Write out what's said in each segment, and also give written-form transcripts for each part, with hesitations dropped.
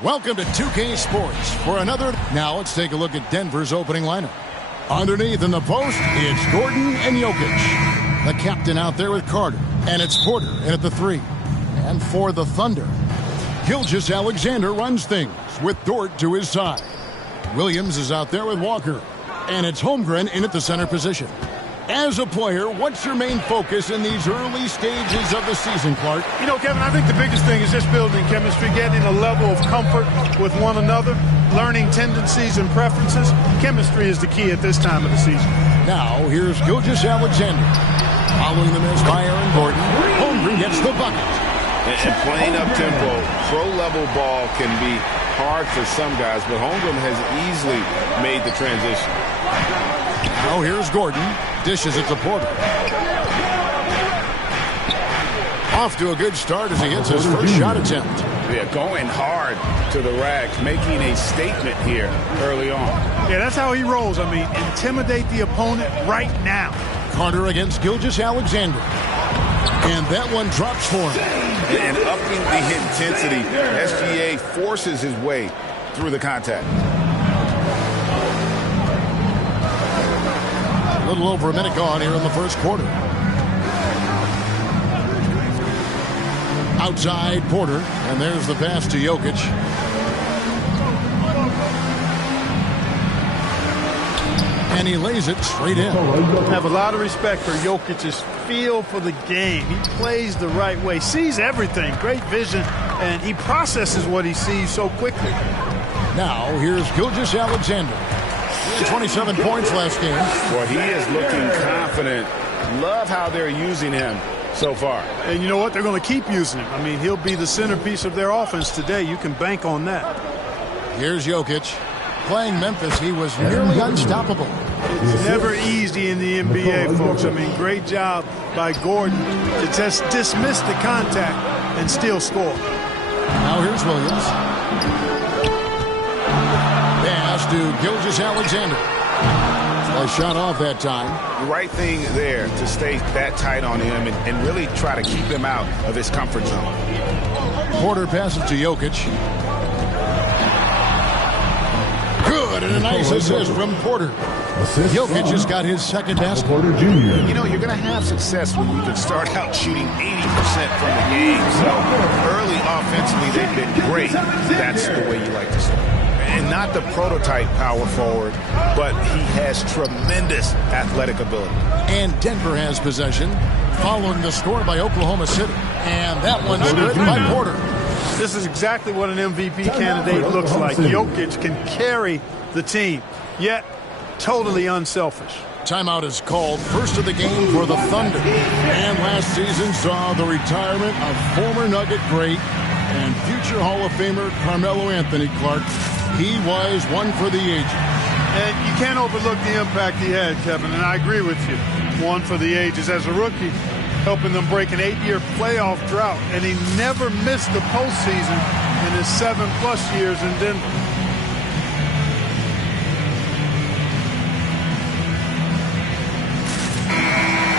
Welcome to 2K Sports for another. Now let's take a look at Denver's opening lineup. Underneath in the post, it's Gordon and Jokic. The captain out there with Carter. And it's Porter in at the 3. And for the Thunder, Gilgeous-Alexander runs things with Dort to his side. Williams is out there with Walker. And it's Holmgren in at the center position. As a player, what's your main focus in these early stages of the season, Clark? You know, Kevin, I think the biggest thing is just building chemistry, getting a level of comfort with one another, learning tendencies and preferences. Chemistry is the key at this time of the season. Now, here's Gilgeous-Alexander. Following the miss by Aaron Gordon, Holmgren gets the bucket. And playing up-tempo, pro-level ball can be hard for some guys, but Holmgren has easily made the transition. Now here's Gordon. Dishes it to Porter. Off to a good start as he hits his first shot attempt. Yeah, going hard to the rack, making a statement here early on. Yeah, that's how he rolls. I mean, intimidate the opponent right now. Carter against Gilgeous-Alexander. And that one drops for him. And upping the intensity, SGA forces his way through the contact. A little over a minute gone here in the first quarter. Outside Porter, and there's the pass to Jokic. And he lays it straight in. I have a lot of respect for Jokic's feel for the game. He plays the right way, sees everything, great vision, and he processes what he sees so quickly. Now here's Gilgeous-Alexander. 27 points last game. Well, he is looking confident. Love how they're using him so far. And you know what? They're going to keep using him. I mean, he'll be the centerpiece of their offense today. You can bank on that. Here's Jokic. Playing Memphis, he was nearly unstoppable. It's never easy in the NBA, folks. I mean, great job by Gordon to just dismiss the contact and still score. Now here's Williams. Pass to Gilgeous-Alexander. A shot off that time. The right thing there to stay that tight on him and really try to keep him out of his comfort zone. Porter passes to Jokic. Good, and a nice assist from Porter. Jokic has got his second basket. Porter Jr. You know, you're going to have success when you can start out shooting 80% from the game. So early offensively, they've been great. That's the way you like to start. And not the prototype power forward, but he has tremendous athletic ability. And Denver has possession, following the score by Oklahoma City. And that one's good by Porter. This is exactly what an MVP candidate looks like. Jokic can carry the team, yet totally unselfish. Timeout is called. First of the game for the Thunder. And last season saw the retirement of former Nugget great and future Hall of Famer Carmelo Anthony, Clark. He was one for the ages. And you can't overlook the impact he had, Kevin, and I agree with you. One for the ages as a rookie, helping them break an 8-year playoff drought, and he never missed the postseason in his 7+ years in Denver.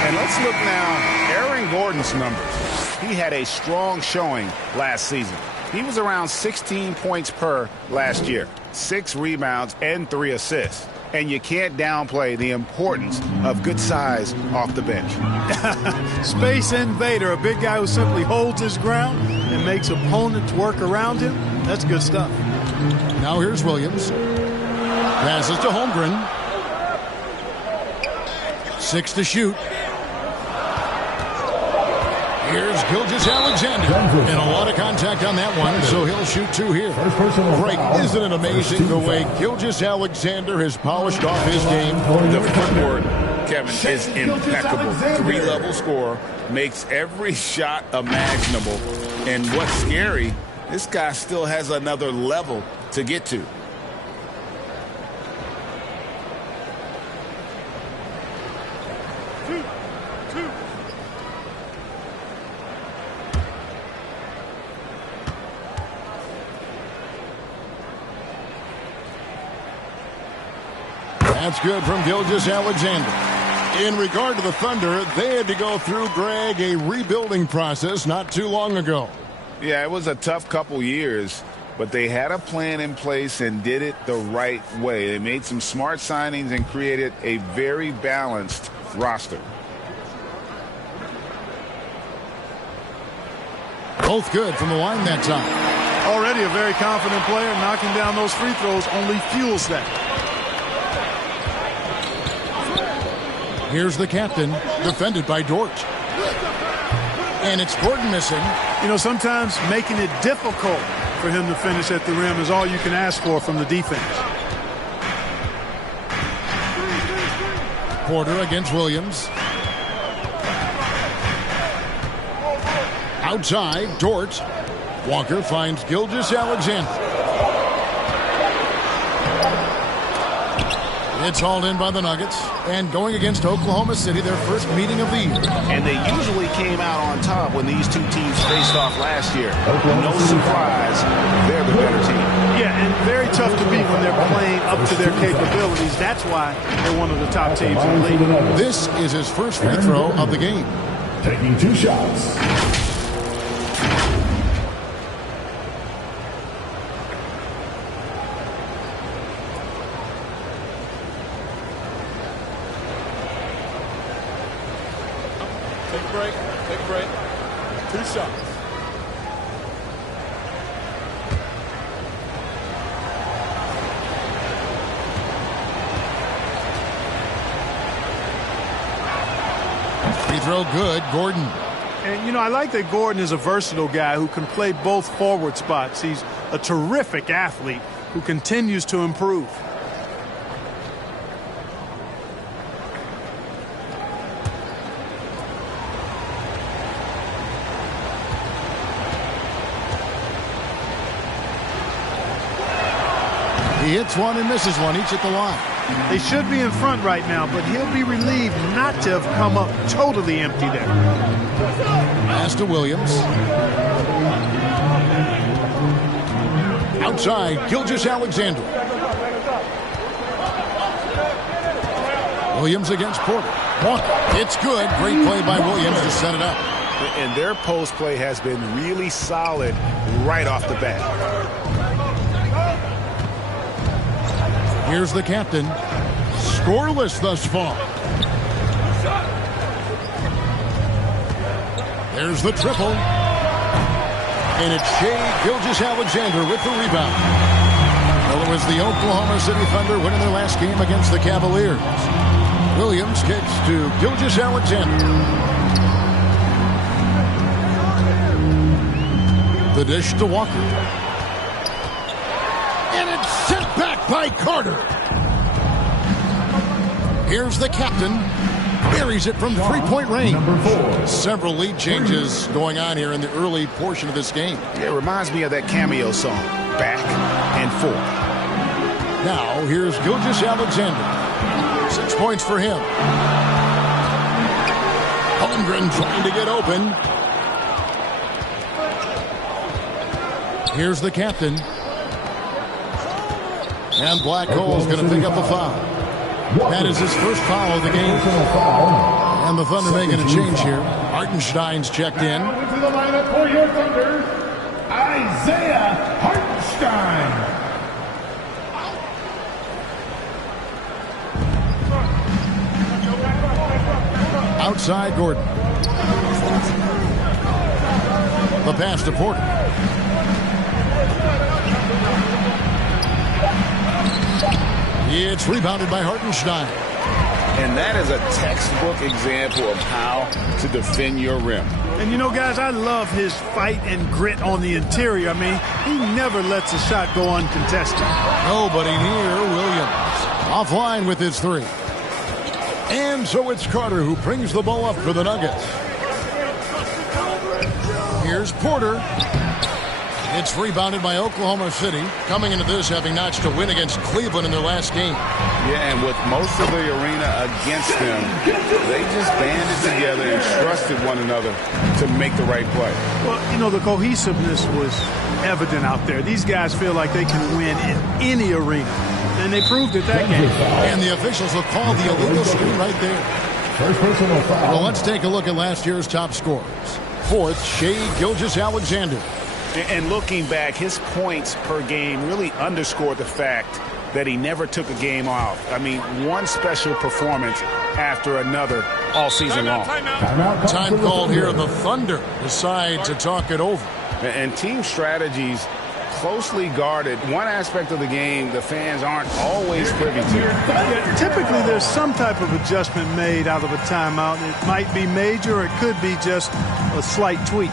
And let's look now, Aaron Gordon's numbers. He had a strong showing last season. He was around 16 points per last year, 6 rebounds and 3 assists. And you can't downplay the importance of good size off the bench. Space invader, a big guy who simply holds his ground and makes opponents work around him. That's good stuff. Now here's Williams. Passes to Holmgren. 6 to shoot. Here's Gilgeous-Alexander. And a lot of contact on that one, so he'll shoot 2 here. Greg, isn't it amazing the way Gilgeous-Alexander has polished off his game? The footwork, Kevin, is impeccable. 3-level scorer, makes every shot imaginable. And what's scary, this guy still has another level to get to. That's good from Gilgeous-Alexander. In regard to the Thunder, they had to go through, Greg, a rebuilding process not too long ago. Yeah, it was a tough couple years, but they had a plan in place and did it the right way. They made some smart signings and created a very balanced roster. Both good from the line that time. Already a very confident player. Knocking down those free throws only fuels that. Here's the captain, defended by Dort. And it's Gordon missing. You know, sometimes making it difficult for him to finish at the rim is all you can ask for from the defense. Porter against Williams. Outside, Dort. Walker finds Gilgeous-Alexander. It's hauled in by the Nuggets. And going against Oklahoma City, their first meeting of the year. And they usually came out on top when these two teams faced off last year. No surprise, they're the better team. Yeah, and very tough to beat when they're playing up to their capabilities. That's why they're one of the top teams in the league. This is his first free throw of the game. Taking 2 shots. Take a break. 2 shots. Free throw good, Gordon. And, you know, I like that Gordon is a versatile guy who can play both forward spots. He's a terrific athlete who continues to improve. He hits one and misses one, each at the line. They should be in front right now, but he'll be relieved not to have come up totally empty there. Pass to Williams. Outside, Gilgeous-Alexander. Williams against Porter. Walker. It's good. Great play by Williams to set it up. And their post play has been really solid right off the bat. Here's the captain. Scoreless thus far. There's the triple. And it's Shai Gilgeous-Alexander with the rebound. Well, it was the Oklahoma City Thunder winning their last game against the Cavaliers. Williams kicks to Gilgeous-Alexander. The dish to Walker. And it's sent back by Carter. Here's the captain. Buries it from three-point range. Several lead changes going on here in the early portion of this game. It reminds me of that cameo song, Back and Forth. Now, here's Gilgeous-Alexander. 6 points for him. Holmgren trying to get open. Here's the captain. And Black Hole's going to pick up a foul. That is his first foul of the game. And the Thunder making a change here. Hartenstein's checked in. To the lineup for your Thunder, Isaiah Hartenstein. Outside Gordon. The pass to Porter. It's rebounded by Hartenstein. And that is a textbook example of how to defend your rim. And you know, guys, I love his fight and grit on the interior. I mean, he never lets a shot go uncontested. Nobody near Williams. Offline with his three. And so it's Carter who brings the ball up for the Nuggets. Here's Porter. It's rebounded by Oklahoma City, coming into this having notched a win against Cleveland in their last game. Yeah, and with most of the arena against them, they just banded together and trusted one another to make the right play. Well, you know, the cohesiveness was evident out there. These guys feel like they can win in any arena, and they proved it that game. And the officials have called the illegal screen right there. First personal foul. Well, let's take a look at last year's top scorers. Fourth, Shai Gilgeous-Alexander. And looking back, his points per game really underscored the fact that he never took a game off. I mean, one special performance after another all season long. Time called here. The Thunder decide to talk it over. And team strategies closely guarded. One aspect of the game the fans aren't always privy to. Yeah, typically there's some type of adjustment made out of a timeout. It might be major or it could be just a slight tweak.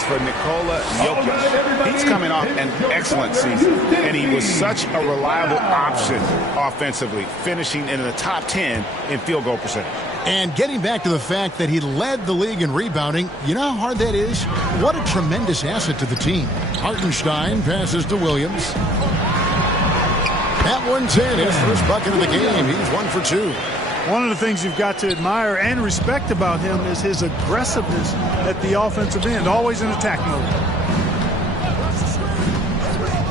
For Nikola Jokic. He's coming off an excellent season, and he was such a reliable option offensively, finishing in the top 10 in field goal percentage. And getting back to the fact that he led the league in rebounding, you know how hard that is? What a tremendous asset to the team. Hartenstein passes to Williams. That one's in. His first bucket of the game. He's 1 for 2. One of the things you've got to admire and respect about him is his aggressiveness at the offensive end, always in attack mode.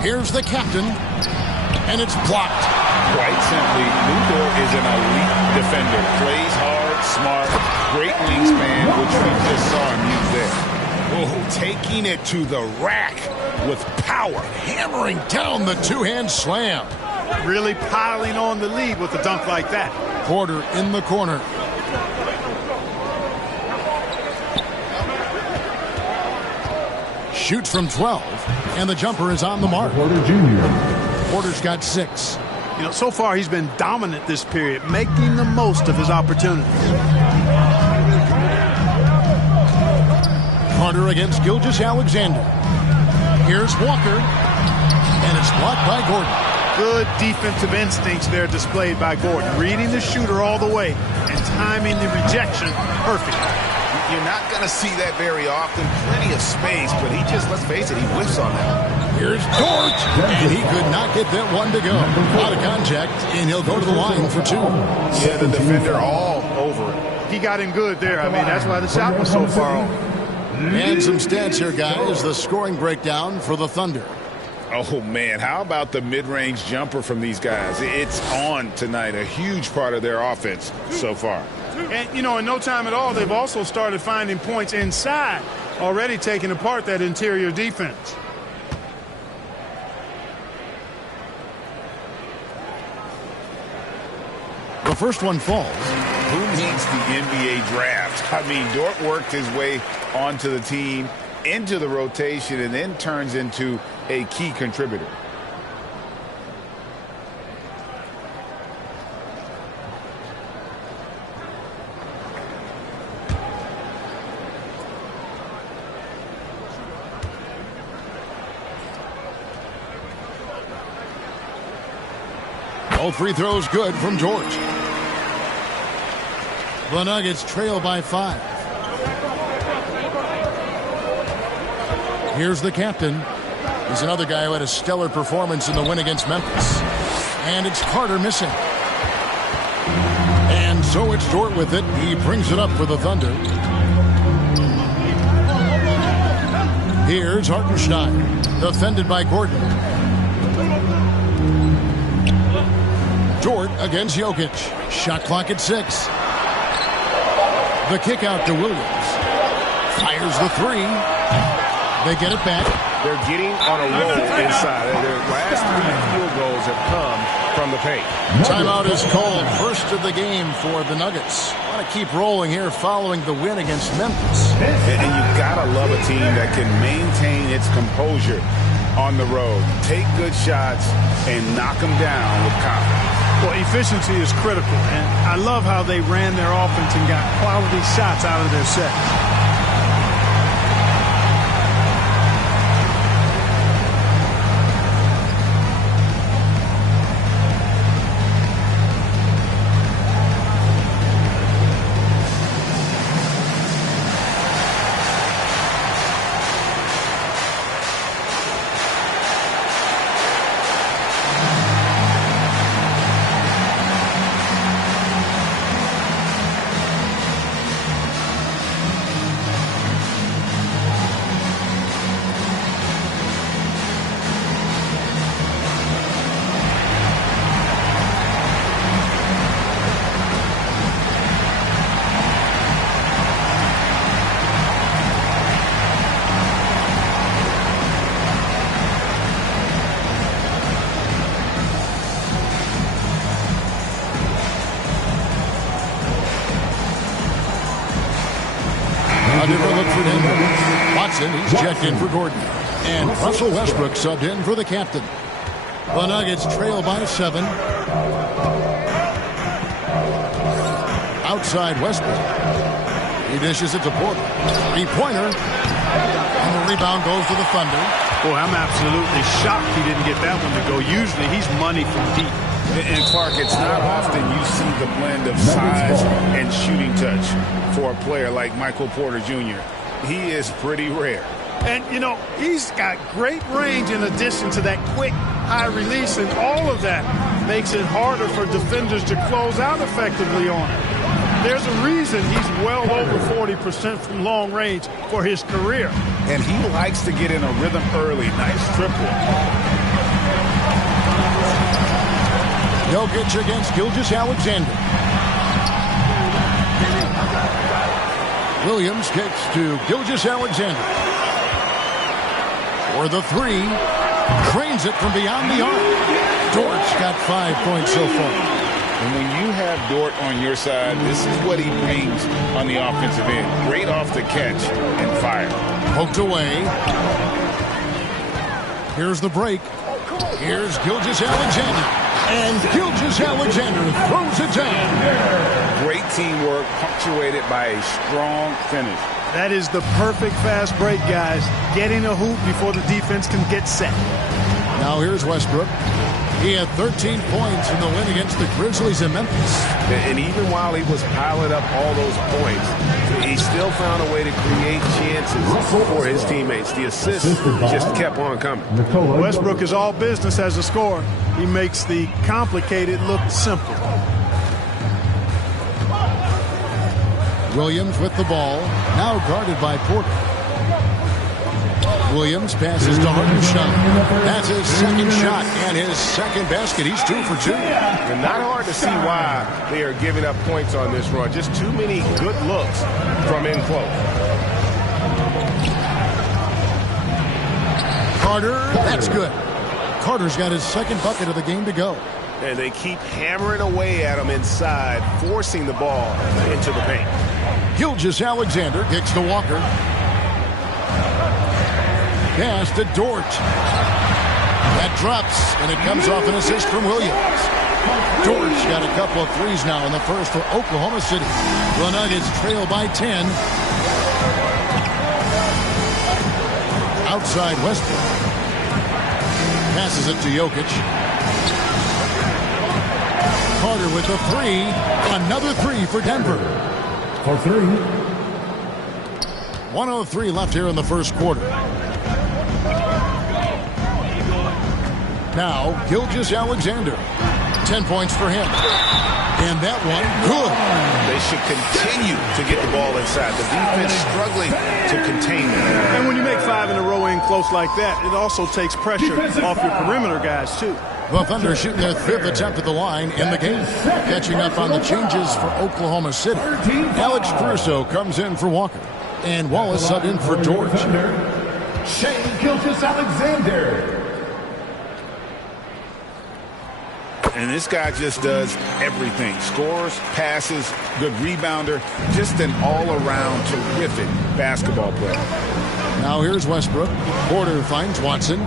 Here's the captain, and it's blocked. Quite simply, Lu Dort is an elite defender. Plays hard, smart, great wingspan, which we just saw him use there. Oh, taking it to the rack with power, hammering down the two-hand slam. Really piling on the lead with a dunk like that. Porter in the corner. Shoots from 12, and the jumper is on the mark. Porter Jr. Porter's got 6. You know, so far he's been dominant this period, making the most of his opportunities. Carter against Gilgeous-Alexander. Here's Walker, and it's blocked by Gordon. Good defensive instincts there displayed by Gordon. Reading the shooter all the way and timing the rejection perfect. You're not going to see that very often. Plenty of space, but he just, let's face it, he whiffs on that. Here's Dort, and he could not get that one to go. Out of contact, and he'll go to the line for 2. Yeah, the defender all over it. He got him good there. I mean, that's why the shot was so far off. And some stats here, guys. The scoring breakdown for the Thunder. Oh, man, how about the mid-range jumper from these guys? It's on tonight, a huge part of their offense so far. And, you know, in no time at all, they've also started finding points inside, already taking apart that interior defense. The first one falls. Who needs the NBA draft? I mean, Dort worked his way onto the team, into the rotation, and then turns into a key contributor. All free throws good from George. The Nuggets trail by 5. Here's the captain. He's another guy who had a stellar performance in the win against Memphis. And it's Carter missing. And so it's Dort with it. He brings it up for the Thunder. Here's Hartenstein, defended by Gordon. Dort against Jokic. Shot clock at 6. The kick out to Williams. Fires the 3. They get it back. They're getting on a roll inside. Their last 3 field goals have come from the paint. Timeout is called. First of the game for the Nuggets. Want to keep rolling here following the win against Memphis. And you've got to love a team that can maintain its composure on the road. Take good shots and knock them down with confidence. Well, efficiency is critical, and I love how they ran their offense and got quality shots out of their set. He's checked in for Gordon. And Russell Westbrook subbed in for the captain. The Nuggets trail by 7. Outside Westbrook. He dishes it to Porter. 3-pointer. And the rebound goes to the Thunder. Boy, I'm absolutely shocked he didn't get that one to go. Usually he's money from deep. And Clark, it's not often you see the blend of size and shooting touch for a player like Michael Porter Jr. He is pretty rare. And, you know, he's got great range in addition to that quick, high release, and all of that makes it harder for defenders to close out effectively on it. There's a reason he's well over 40% from long range for his career. And he likes to get in a rhythm early. Nice triple. Jokic against Gilgeous-Alexander. Williams kicks to Gilgeous-Alexander. For the 3. Cranes it from beyond the arc. Dort's got 5 points so far. And when you have Dort on your side, this is what he brings on the offensive end. Great off the catch and fire. Poked away. Here's the break. Here's Gilgeous-Alexander. And Gilgeous-Alexander throws it down. Great teamwork punctuated by a strong finish. That is the perfect fast break, guys. Getting a hoop before the defense can get set. Now here's Westbrook. He had 13 points in the win against the Grizzlies in Memphis. And even while he was piling up all those points, he still found a way to create chances for his teammates. The assists just kept on coming. Westbrook is all business as a scorer. He makes the complicated look simple. Williams with the ball, now guarded by Porter. Williams passes to Hartenstein. That's his second shot and his second basket. He's 2 for 2. And not hard to see why they are giving up points on this run. Just too many good looks from in close. Carter, that's good. Carter's got his second bucket of the game to go. And they keep hammering away at him inside, forcing the ball into the paint. Gilgeous-Alexander kicks to Walker. Pass to Dort. That drops, and it comes off an assist from Williams. Dort's got a couple of threes now in the first for Oklahoma City. The Nuggets trail by 10. Outside Westbrook. Passes it to Jokic. Carter with the 3. Another 3 for Denver. For 3. 1:03 left here in the first quarter. Now, Gilgeous-Alexander. 10 points for him. And that one, good. They should continue to get the ball inside. The defense struggling to contain them. And when you make 5 in a row in close like that, it also takes pressure off your perimeter guys, too. The Thunder shooting their 5th attempt at the line in the game. Catching up on the changes for Oklahoma City. Alex Caruso comes in for Walker. And Wallace subbed in for George. Shea Gilgeous-Alexander. And this guy just does everything. Scores, passes, good rebounder, just an all-around terrific basketball player. Now here's Westbrook. Porter finds Watson.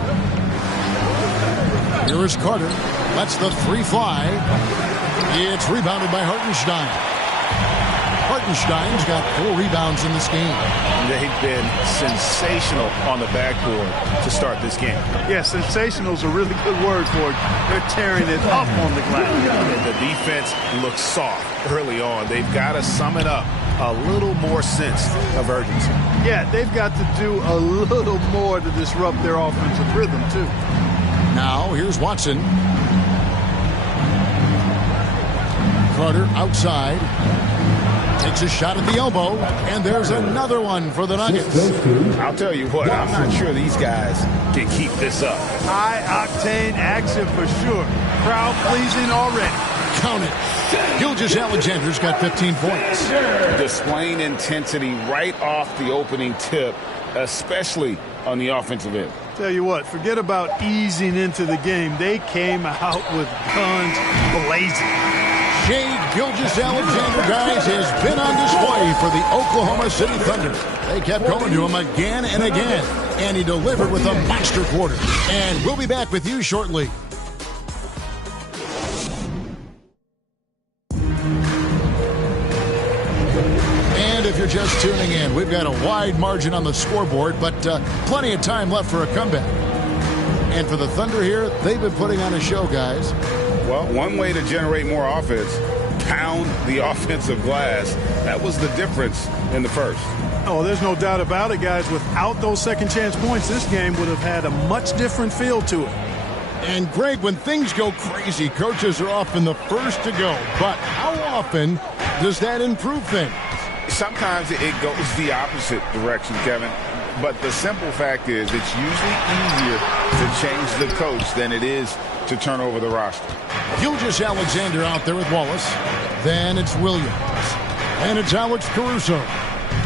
Here is Carter. Lets the three fly. It's rebounded by Hartenstein. Hartenstein's got 4 rebounds in this game. They've been sensational on the backboard to start this game. Yeah, sensational is a really good word for it. They're tearing it up on the glass. The defense looks soft early on. They've got to sum it up. A little more sense of urgency. Yeah, they've got to do a little more to disrupt their offensive rhythm, too. Now here's Watson. Carter outside. Takes a shot at the elbow, and there's another one for the Nuggets. I'll tell you what, I'm not sure these guys can keep this up. High-octane action for sure. Crowd pleasing already. Count it. Gilgeous-Alexander's got 15 points. Displaying intensity right off the opening tip, especially on the offensive end. Tell you what, forget about easing into the game. They came out with guns blazing. Shea Gilgeous-Alexander, guys, has been on display for the Oklahoma City Thunder. They kept going to him again and again, and he delivered with a monster quarter. And we'll be back with you shortly. And if you're just tuning in, we've got a wide margin on the scoreboard, but plenty of time left for a comeback. And for the Thunder here, they've been putting on a show, guys. Well, one way to generate more offense, pound the offensive glass. That was the difference in the first. Oh, there's no doubt about it, guys. Without those second chance points, this game would have had a much different feel to it. And, Greg, when things go crazy, coaches are often the first to go. But how often does that improve things? Sometimes it goes the opposite direction, Kevin. But the simple fact is it's usually easier to change the coach than it is to turn over the roster. Gilgeous-Alexander out there with Wallace. Then it's Williams. And it's Alex Caruso.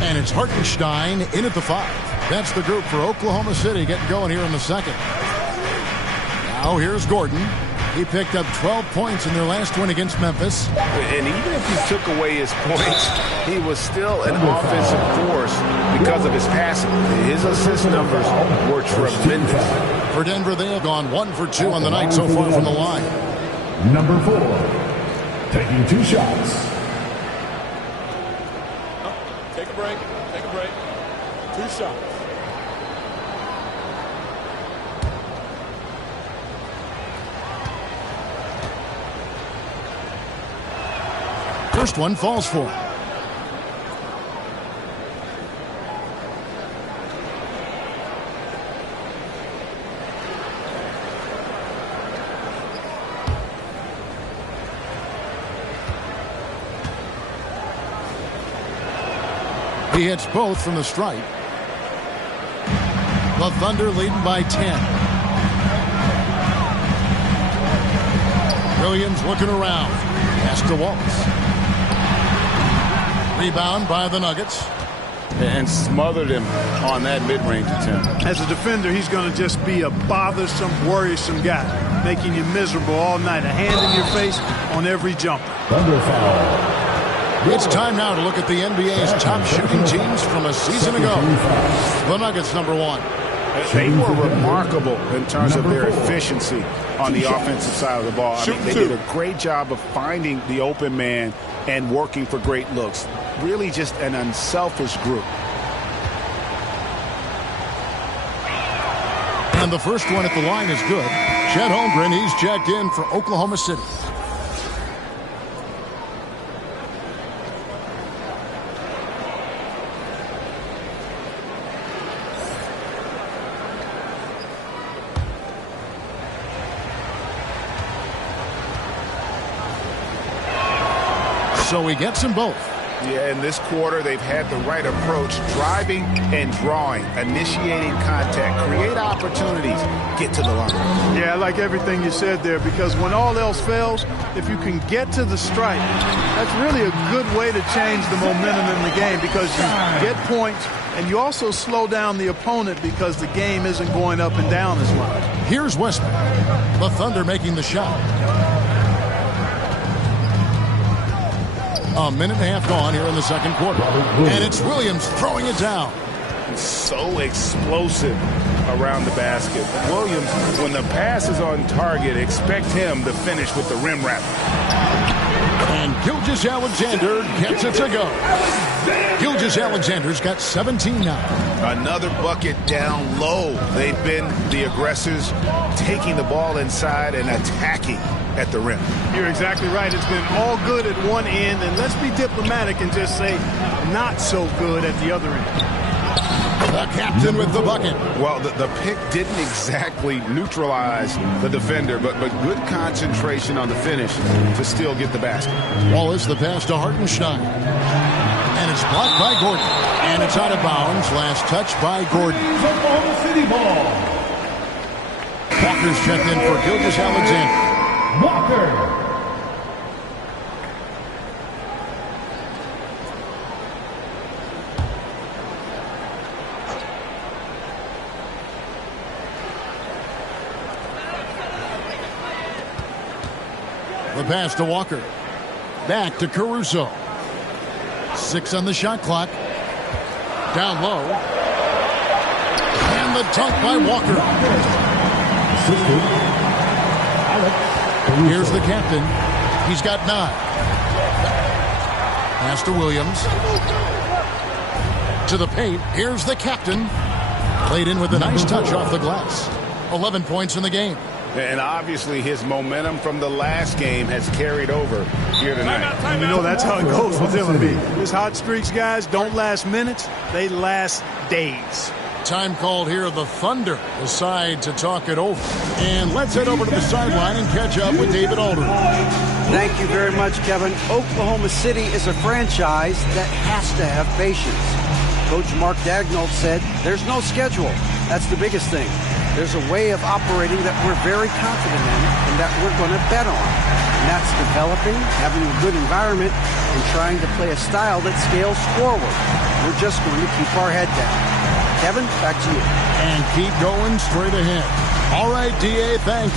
And it's Hartenstein in at the 5. That's the group for Oklahoma City getting going here in the second. Now here's Gordon. He picked up 12 points in their last win against Memphis. And even if you took away his points, he was still an offensive force because of his passing. His assist numbers were tremendous. For Denver, they have gone 1 for 2 on the night so far from the line. Number 4, taking 2 shots. Take a break. Take a break. 2 shots. First one falls for him. He hits both from the stripe. The Thunder leading by 10. Williams looking around. Pass to Wallace. Rebound by the Nuggets. And smothered him on that mid-range attempt. As a defender, he's going to just be a bothersome, worrisome guy, making you miserable all night. A hand in your face on every jumper. Thunder foul. It's time now to look at the NBA's top shooting teams from a season ago. The Nuggets, number 1. They were remarkable in terms of their efficiency on the offensive side of the ball. I mean, they did a great job of finding the open man and working for great looks. Really just an unselfish group. And the first one at the line is good. Chet Holmgren, he's checked in for Oklahoma City. So he gets them both. Yeah, in this quarter, they've had the right approach, driving and drawing, initiating contact, create opportunities, get to the line. Yeah, I like everything you said there, because when all else fails, if you can get to the stripe, that's really a good way to change the momentum in the game, because you get points and you also slow down the opponent because the game isn't going up and down as much. Here's Westbrook. The Thunder making the shot. A minute and a half gone here in the second quarter. And it's Williams throwing it down. So explosive around the basket. Williams, when the pass is on target, expect him to finish with the rim wrap. And Gilgeous-Alexander gets it to go. Gilgeous-Alexander's got 17 now. Another bucket down low. They've been the aggressors, taking the ball inside and attacking at the rim. You're exactly right. It's been all good at one end, and let's be diplomatic and just say not so good at the other end. The captain with the bucket. Well, the pick didn't exactly neutralize the defender, but good concentration on the finish to still get the basket. Wallace, the pass to Hartenstein. And it's blocked by Gordon. And it's out of bounds. Last touch by Gordon. Oklahoma City ball. Walker's checked in for Gilgeous-Alexander. Walker. The pass to Walker. Back to Caruso. 6 on the shot clock. Down low. And the dunk by Walker. Here's the captain. He's got 9. Pass to Williams. To the paint. Here's the captain. Played in with a nice touch off the glass. 11 points in the game. And obviously his momentum from the last game has carried over here tonight. And you know that's how it goes with Embiid. His hot streaks, guys, don't last minutes. They last days. Time called here. The Thunder decide to talk it over. And let's head over to the sideline and catch up with David Aldridge. Thank you very much, Kevin. Oklahoma City is a franchise that has to have patience. Coach Mark Daigneault said there's no schedule. That's the biggest thing. There's a way of operating that we're very confident in and that we're going to bet on. And that's developing, having a good environment, and trying to play a style that scales forward. We're just going to keep our head down. Kevin, back to you. And keep going straight ahead. All right, D.A., thanks.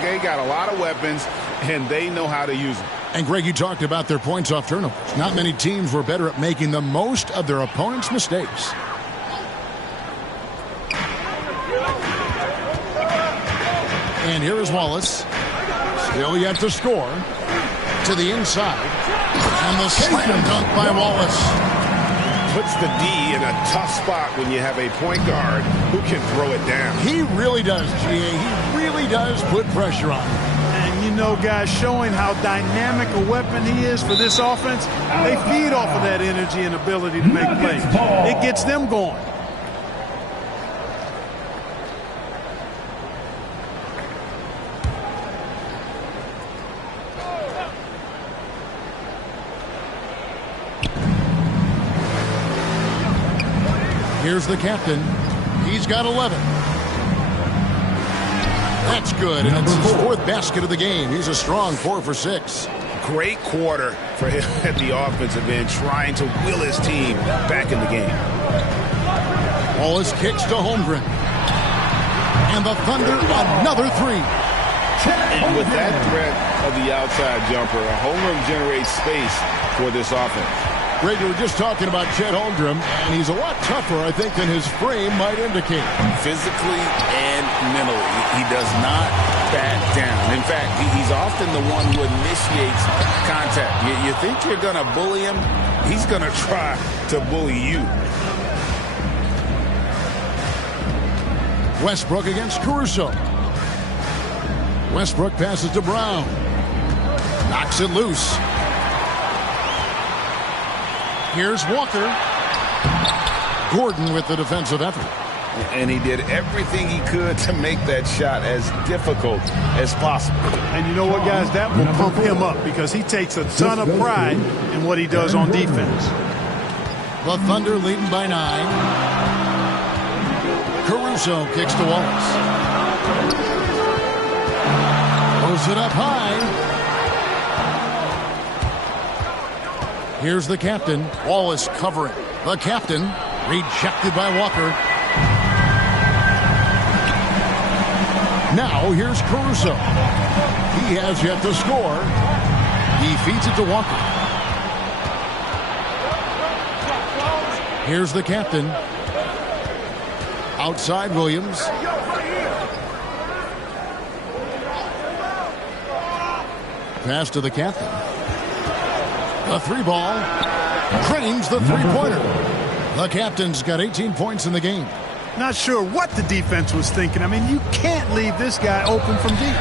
They got a lot of weapons, and they know how to use them. And, Greg, you talked about their points off turnovers. Not many teams were better at making the most of their opponent's mistakes. And here is Wallace. Still yet to score. To the inside. And the slam dunk by Wallace. Puts the D in a tough spot when you have a point guard who can throw it down. He really does, G.A. He really does put pressure on him. And you know, guys, showing how dynamic a weapon he is for this offense, they feed off of that energy and ability to make plays. It gets them going. Here's the captain. He's got 11. That's good, and it's his 4th basket of the game. He's a strong 4 for 6. Great quarter for him at the offensive end, trying to will his team back in the game. Wallace kicks to Holmgren. And the Thunder, another 3. with that threat of the outside jumper, Holmgren generates space for this offense. Greg, we were just talking about Chet Holmgren, and he's a lot tougher, I think, than his frame might indicate. Physically and mentally, he does not back down. In fact, he's often the one who initiates contact. You think you're going to bully him? He's going to try to bully you. Westbrook against Caruso. Westbrook passes to Brown. Knocks it loose. Here's Walker. Gordon with the defensive effort. And he did everything he could to make that shot as difficult as possible. And you know what, guys? That will pump him up because he takes a ton of pride in what he does on defense. The Thunder leading by 9. Caruso kicks to Wallace. Throws it up high. Here's the captain. Wallace covering. The captain rejected by Walker. Now here's Caruso. He has yet to score. He feeds it to Walker. Here's the captain. Outside Williams. Pass to the captain. The 3-ball. Drains the 3-pointer. The captain's got 18 points in the game. Not sure what the defense was thinking. I mean, you can't leave this guy open from deep.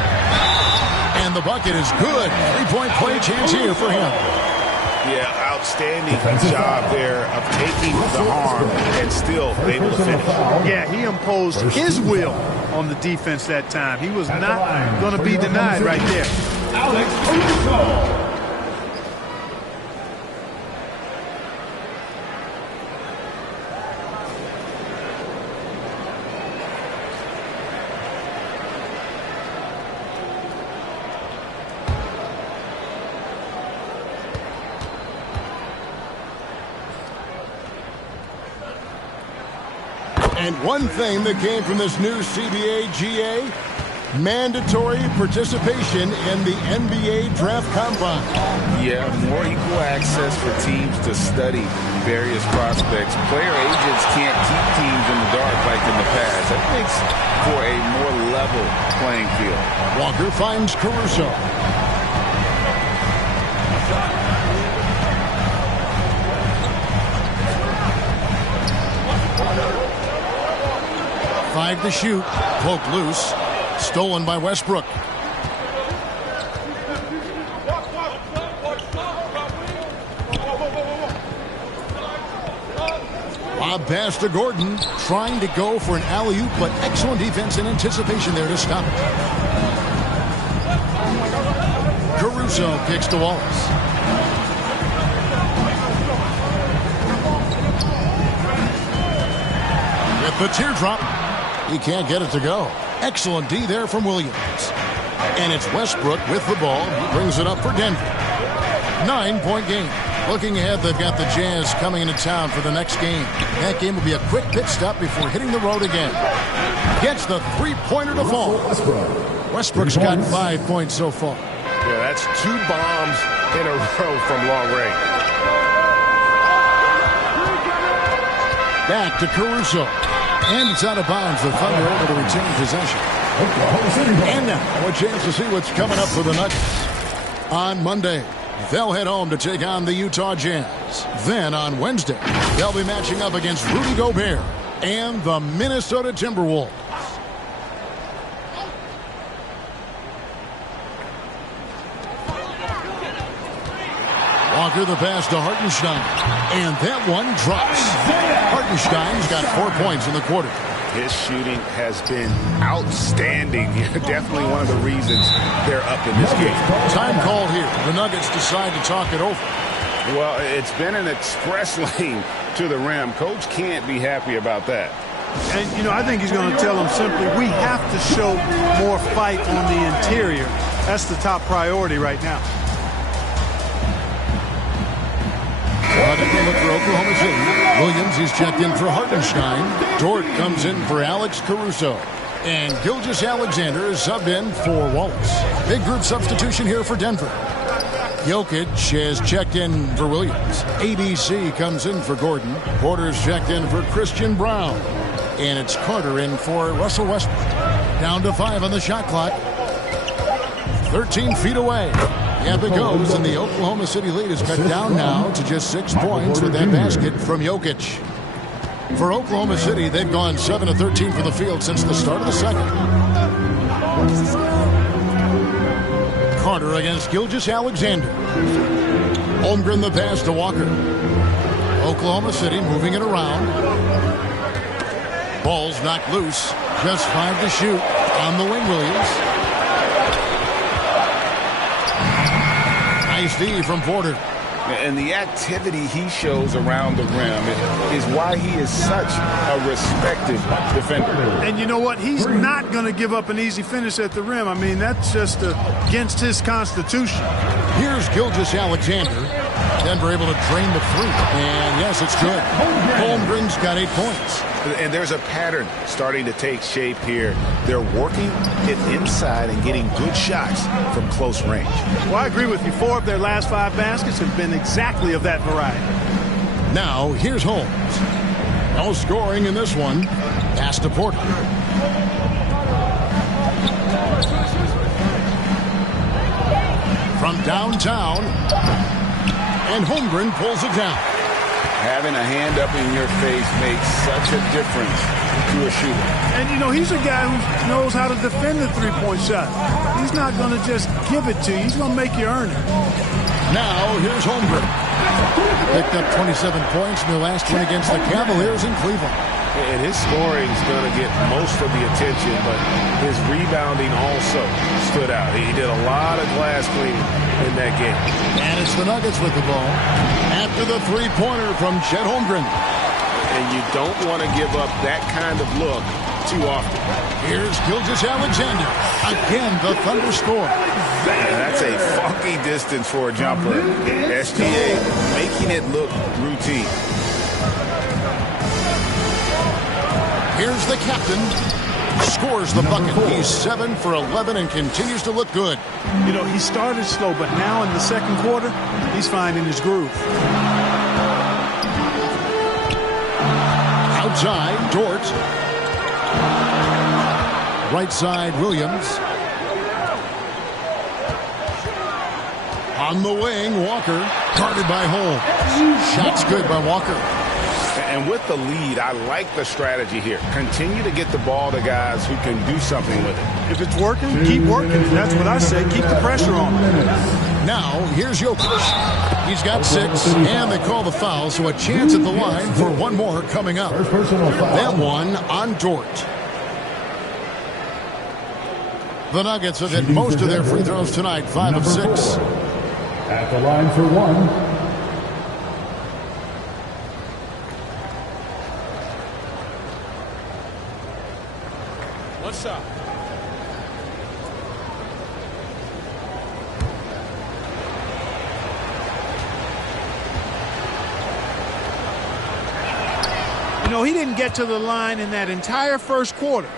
And the bucket is good. 3-point play chance here for him. Yeah, outstanding job there of taking the harm and still able to finish. Yeah, he imposed his will on the defense that time. He was not going to be denied right there. Alex Caruso. And one thing that came from this new CBA GA, mandatory participation in the NBA Draft Combine. Yeah, more equal access for teams to study various prospects. Player agents can't keep teams in the dark like in the past. That makes for a more level playing field. Walker finds Caruso. Five to shoot. Poke loose. Stolen by Westbrook. Lob pass to Gordon. Trying to go for an alley-oop, but excellent defense and anticipation there to stop it. Caruso kicks to Wallace. With the teardrop. He can't get it to go. Excellent D there from Williams. And it's Westbrook with the ball. He brings it up for Denver. 9-point game. Looking ahead, they've got the Jazz coming into town for the next game. That game will be a quick pit stop before hitting the road again. Gets the 3-pointer to fall. Westbrook's got 5 points so far. Yeah, that's 2 bombs in a row from long range. Back to Caruso. And it's out of bounds. The Thunder able to retain possession. And now a chance to see what's coming up for the Nuggets. On Monday, they'll head home to take on the Utah Jazz. Then on Wednesday, they'll be matching up against Rudy Gobert and the Minnesota Timberwolves. Walker the pass to Hartenstein. And that one drops. Hartenstein's got 4 points in the quarter. His shooting has been outstanding. Definitely one of the reasons they're up in this game. Time call here. The Nuggets decide to talk it over. Well, it's been an express lane to the rim. Coach can't be happy about that. And, you know, I think he's going to tell them simply, we have to show more fight on the interior. That's the top priority right now. Look for Oklahoma City. Williams is checked in for Hartenstein. Dort comes in for Alex Caruso. And Gilgeous-Alexander is subbed in for Wallace. Big group substitution here for Denver. Jokic has checked in for Williams. ABC comes in for Gordon. Porter's checked in for Christian Brown. And it's Carter in for Russell Westbrook. Down to 5 on the shot clock. 13 feet away. Yep, it goes, and the Oklahoma City lead is cut down now to just 6 points with that basket from Jokic. For Oklahoma City, they've gone 7 of 13 from the field since the start of the second. Carter against Gilgeous-Alexander. Holmgren the pass to Walker. Oklahoma City moving it around. Ball's knocked loose. Just 5 to shoot on the wing, Williams. Nice D from Porter. And the activity he shows around the rim is why he is such a respected defender. And you know what? He's not going to give up an easy finish at the rim. I mean, that's just against his constitution. Here's Gilgeous-Alexander. Denver able to drain the three. And yes, it's good. Holmgren's got 8 points. And there's a pattern starting to take shape here. They're working it inside and getting good shots from close range. Well, I agree with you. 4 of their last 5 baskets have been exactly of that variety. Now, here's Holmes. No scoring in this one. Pass to Porter. From downtown. And Holmgren pulls it down. Having a hand up in your face makes such a difference to a shooter. And, you know, he's a guy who knows how to defend the three-point shot. He's not going to just give it to you. He's going to make you earn it. Now, here's Holmgren. Picked up 27 points in the last one against the Cavaliers in Cleveland. And his scoring is going to get most of the attention, but his rebounding also stood out. He did a lot of glass cleaning in that game. And it's the Nuggets with the ball after the three-pointer from Chet Holmgren. And you don't want to give up that kind of look too often. Here's Gilgeous-Alexander. Again, the Thunder score. That's a funky distance for a jumper. SGA making it look routine. Here's the captain. Scores the bucket. He's 7 for 11 and continues to look good. You know, he started slow, but now in the second quarter, he's finding his groove. Outside, Dort. Right side, Williams. On the wing, Walker. Guarded by Holmes. Shot's good by Walker. And with the lead, I like the strategy here. Continue to get the ball to guys who can do something with it. If it's working, keep working. That's what I say. Keep the pressure on. Now, here's Jokic. He's got 6, and they call the foul, so a chance at the line for one more coming up. That one on Dort. The Nuggets have hit most of their free throws tonight, 5 of 6. At the line for one. One shot. You know, he didn't get to the line in that entire first quarter.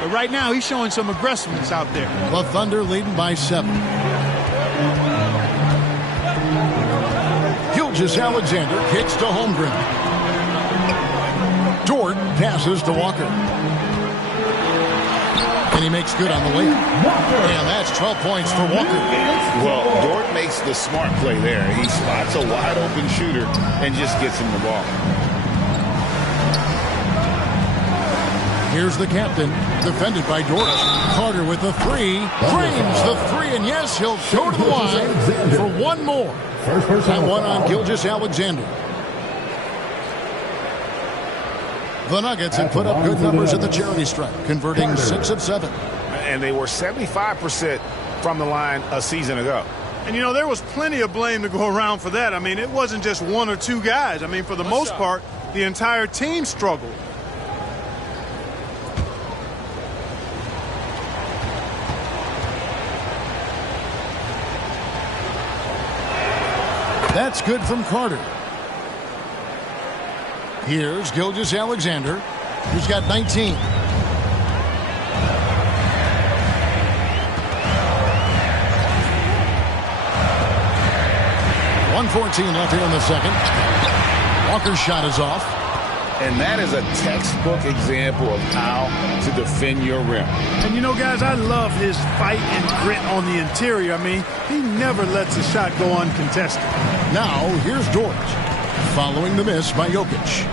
But right now, he's showing some aggressiveness out there. The Thunder leading by 7. Gilgeous-Alexander kicks to Holmgren. Dort passes to Walker. And he makes good on the layup. And that's 12 points for Walker. Well, Dort makes the smart play there. He spots a wide open shooter and just gets him the ball. Here's the captain, defended by Dort. Carter with the 3. Frames the 3, and yes, he'll go to the line for one more. That one on Gilgeous-Alexander. The Nuggets have put up good numbers at the charity stripe, converting 6 of 7. And they were 75% from the line a season ago. And, you know, there was plenty of blame to go around for that. I mean, it wasn't just 1 or 2 guys. I mean, for the most part, the entire team struggled. That's good from Carter. Here's Gilgeous-Alexander, who's got 19. 1:14 left here in the second. Walker's shot is off. And that is a textbook example of how to defend your rim. And you know, guys, I love his fight and grit on the interior. I mean, he never lets a shot go uncontested. Now, here's Dort, following the miss by Jokic.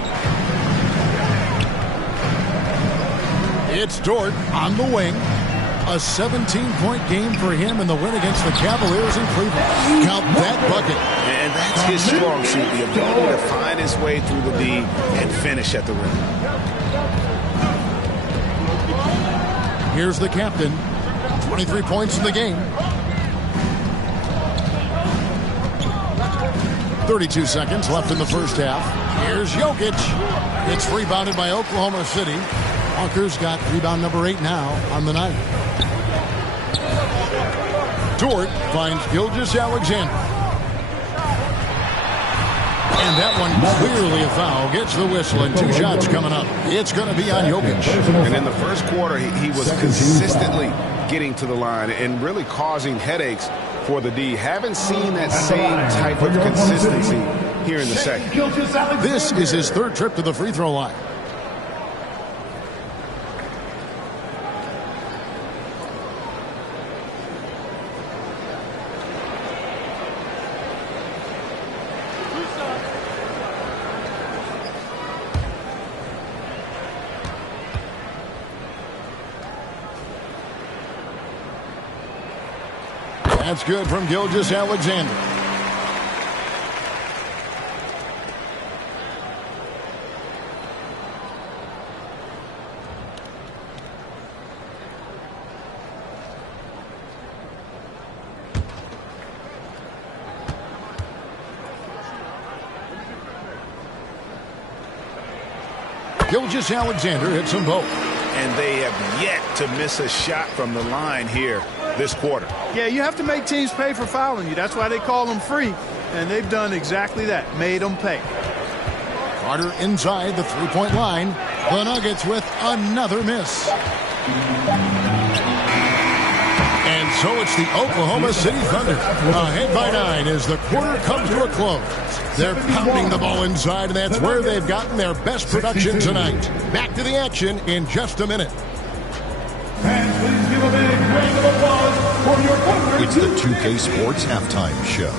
It's Dort on the wing. A 17-point game for him in the win against the Cavaliers in Cleveland. Count that bucket. And that's his strong suit, the ability to find his way through the D and finish at the rim. Here's the captain. 23 points in the game. 32 seconds left in the first half. Here's Jokic. It's rebounded by Oklahoma City. Walker's got rebound number 8 now on the night. Dort finds Gilgeous-Alexander. And that one clearly a foul. Gets the whistle and 2 shots coming up. It's going to be on Jokic. And in the first quarter, he was consistently getting to the line and really causing headaches for the D. Haven't seen that same type of consistency here in the second. This is his 3rd trip to the free throw line. That's good from Gilgeous-Alexander. Gilgeous-Alexander hits them both. And they have yet to miss a shot from the line here this quarter. Yeah, you have to make teams pay for fouling you. That's why they call them free. And they've done exactly that, made them pay. Carter inside the three-point line. The Nuggets with another miss. And so it's the Oklahoma City Thunder ahead by 9 as the quarter comes to a close. They're pounding the ball inside, and that's where they've gotten their best production tonight. Back to the action in just a minute. Fans, please give a big round of applause for your Thunder. It's the 2K Sports Halftime Show.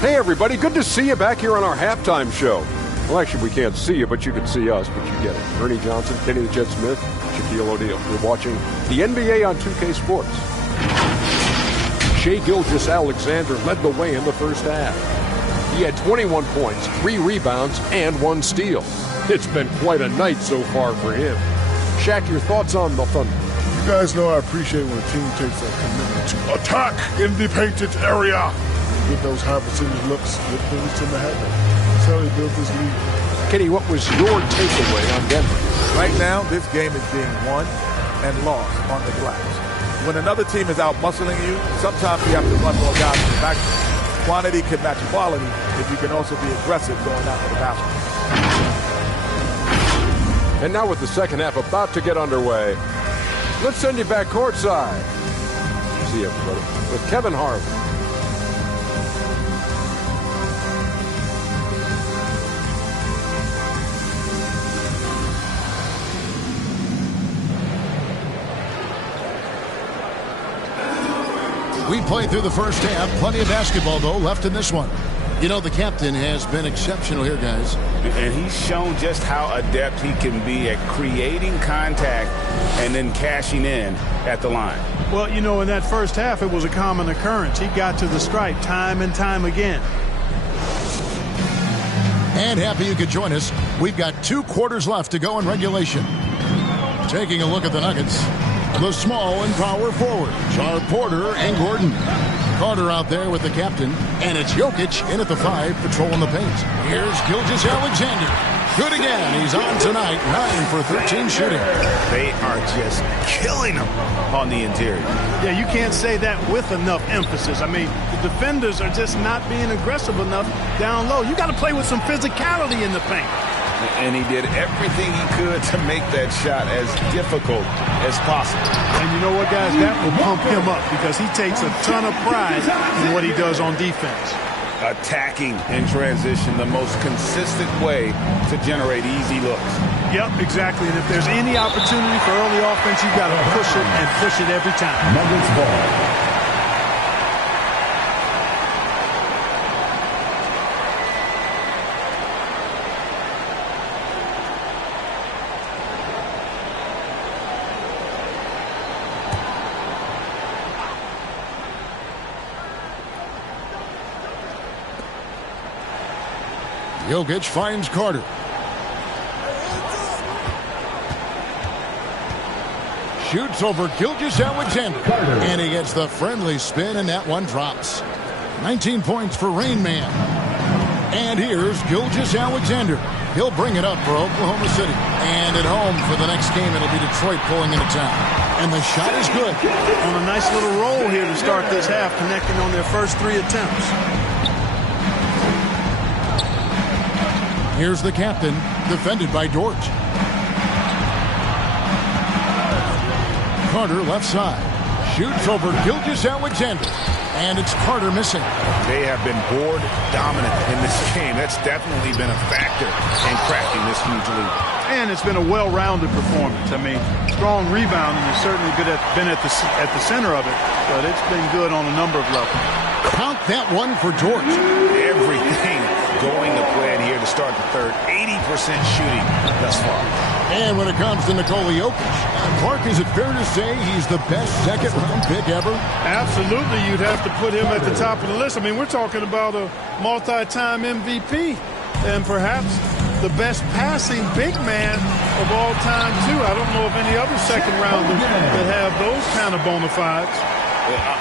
Hey, everybody. Good to see you back here on our halftime show. Well, actually, we can't see you, but you can see us, but you get it. Ernie Johnson, Kenny the Jet Smith, Shaquille O'Neal. You're watching the NBA on 2K Sports. Shai Gilgeous-Alexander led the way in the first half. He had 21 points, 3 rebounds, and 1 steal. It's been quite a night so far for him. Shaq, your thoughts on the Thunder? You guys know I appreciate when a team takes a commitment to attack in the painted area. Get those high percentage looks, get things to the head. That's how they built this league. Kenny, what was your takeaway on Denver? Right now, this game is being won and lost on the glass. When another team is out muscling you, sometimes you have to run more guys in the back. Quantity can match quality if you can also be aggressive going after the basket. And now with the second half about to get underway, let's send you back courtside. See you, everybody, with Kevin Harlan. We played through the first half. Plenty of basketball, though, left in this one. You know, the captain has been exceptional here, guys. And he's shown just how adept he can be at creating contact and then cashing in at the line. Well, you know, in that first half, it was a common occurrence. He got to the stripe time and time again. And happy you could join us. We've got 2 quarters left to go in regulation. Taking a look at the Nuggets. The small and power forwards are Porter and Gordon. Carter out there with the captain, and it's Jokic in at the 5, patrolling the paint. Here's Gilgeous-Alexander. Good again. He's on tonight, 9 for 13 shooting. They are just killing him on the interior. Yeah, you can't say that with enough emphasis. I mean, the defenders are just not being aggressive enough down low. You got to play with some physicality in the paint. And he did everything he could to make that shot as difficult as possible. And you know what, guys? That will pump him up because he takes a ton of pride in what he does on defense. attacking in transition, the most consistent way to generate easy looks. Yep, exactly. And if there's any opportunity for early offense, you've got to push it and push it every time. Nuggets ball. Jokic finds Carter. Shoots over Gilgeous-Alexander. And he gets the friendly spin, and that one drops. 19 points for Rain Man. And here's Gilgeous-Alexander. He'll bring it up for Oklahoma City. And at home for the next game, it'll be Detroit pulling into town. And the shot is good. On a nice little roll here to start this half, connecting on their first 3 attempts. Here's the captain, defended by Dort. Carter left side. Shoots over Gilgeous-Alexander. And it's Carter missing. They have been board dominant in this game. That's definitely been a factor in cracking this huge lead. And it's been a well-rounded performance. I mean, strong rebounding has certainly been at the center of it, but it's been good on a number of levels. Count that one for Dort. Everything going to plan here to start the third. 80% shooting thus far. And when it comes to Nikola Jokic, Clark, is it fair to say he's the best second-round pick ever? Absolutely. You'd have to put him at the top of the list. I mean, we're talking about a multi-time MVP and perhaps the best passing big man of all time, too. I don't know of any other second-rounders that have those kind of bona fides.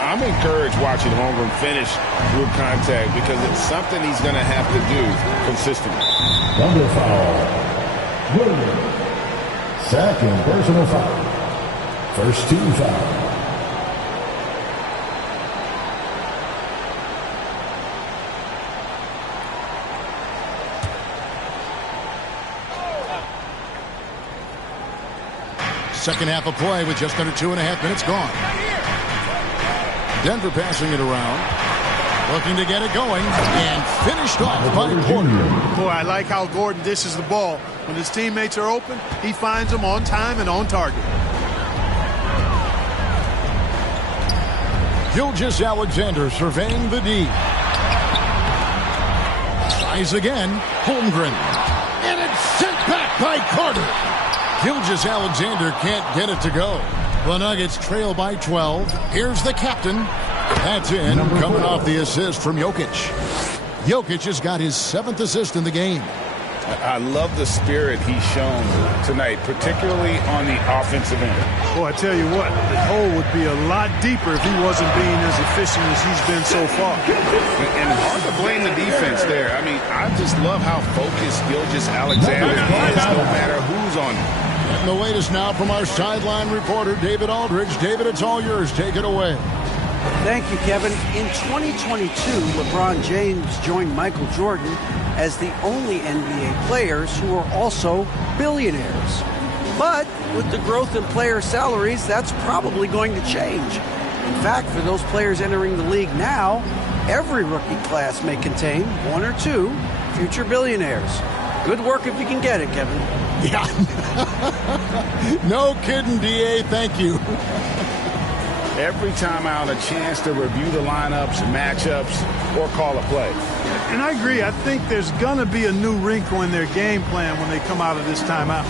I'm encouraged watching Holmgren finish through contact because it's something he's going to have to do consistently. Number foul. Williams. Second personal foul. First team foul. Second half of play with just under 2.5 minutes gone. Denver passing it around. Looking to get it going. And finished off by Porter. Boy, I like how Gordon dishes the ball. When his teammates are open, he finds them on time and on target. Gilgeous-Alexander surveying the D. Tries again. Holmgren. And it's sent back by Carter. Gilgeous-Alexander can't get it to go. The Nuggets trail by 12. Here's the captain. That's in, coming off the assist from Jokic. Jokic has got his 7th assist in the game. I love the spirit he's shown tonight, particularly on the offensive end. Boy, I tell you what, the hole would be a lot deeper if he wasn't being as efficient as he's been so far. And hard to blame the defense there. I mean, I just love how focused Gilgeous-Alexander is, no matter who's on him. And the latest now from our sideline reporter, David Aldridge. David, it's all yours. Take it away. Thank you, Kevin. In 2022, LeBron James joined Michael Jordan as the only NBA players who are also billionaires. But with the growth in player salaries, that's probably going to change. In fact, for those players entering the league now, every rookie class may contain 1 or 2 future billionaires. Good work if you can get it, Kevin. Yeah. No kidding, D.A. Thank you. Every time out, a chance to review the lineups, matchups, or call a play. And I agree. I think there's going to be a new wrinkle in their game plan when they come out of this timeout.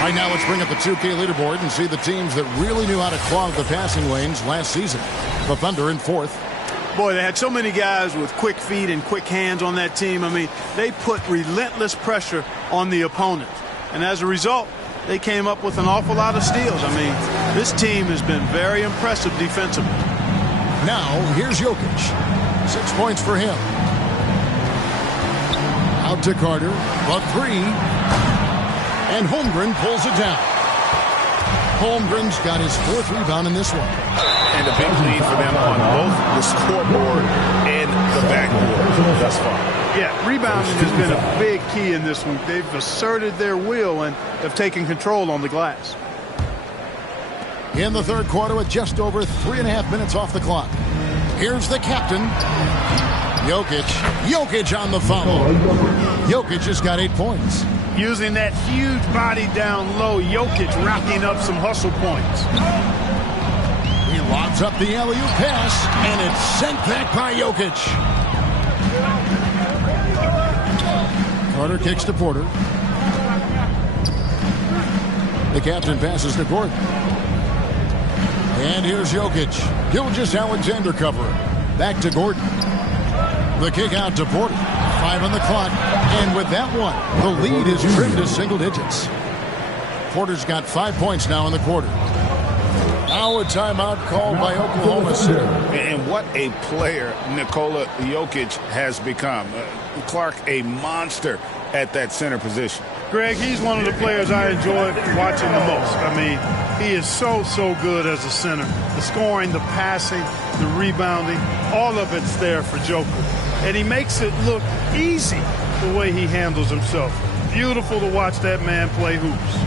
Right now, let's bring up the 2K leaderboard and see the teams that really knew how to clog the passing lanes last season. The Thunder in 4th. Boy, they had so many guys with quick feet and quick hands on that team. I mean, they put relentless pressure on the opponent. And as a result, they came up with an awful lot of steals. I mean, this team has been very impressive defensively. Now, here's Jokic. 6 points for him. Out to Carter. The three. And Holmgren pulls it down. Holmgren's got his 4th rebound in this one. And a big lead for them on both the scoreboard and the backboard thus far. Yeah, rebounding has been a big key in this one. They've asserted their will and have taken control on the glass. In the third quarter with just over 3.5 minutes off the clock. Here's the captain. Jokic. Jokic on the foul. Jokic has got 8 points. Using that huge body down low, Jokic racking up some hustle points. He lobs up the alley-oop pass, and it's sent back by Jokic. Carter kicks to Porter. The captain passes to Gordon. And here's Jokic. Gilgeous-Alexander covering. Back to Gordon. The kick out to Porter. 5 on the clock. And with that one, the lead is trimmed to single digits. Porter's got 5 points now in the quarter. Now a timeout called by Oklahoma City. And what a player Nikola Jokic has become. Clark, a monster at that center position. Greg, he's one of the players I enjoy watching the most. I mean, he is so good as a center. The scoring, the passing, the rebounding, all of it's there for Joker. And he makes it look easy the way he handles himself. Beautiful to watch that man play hoops.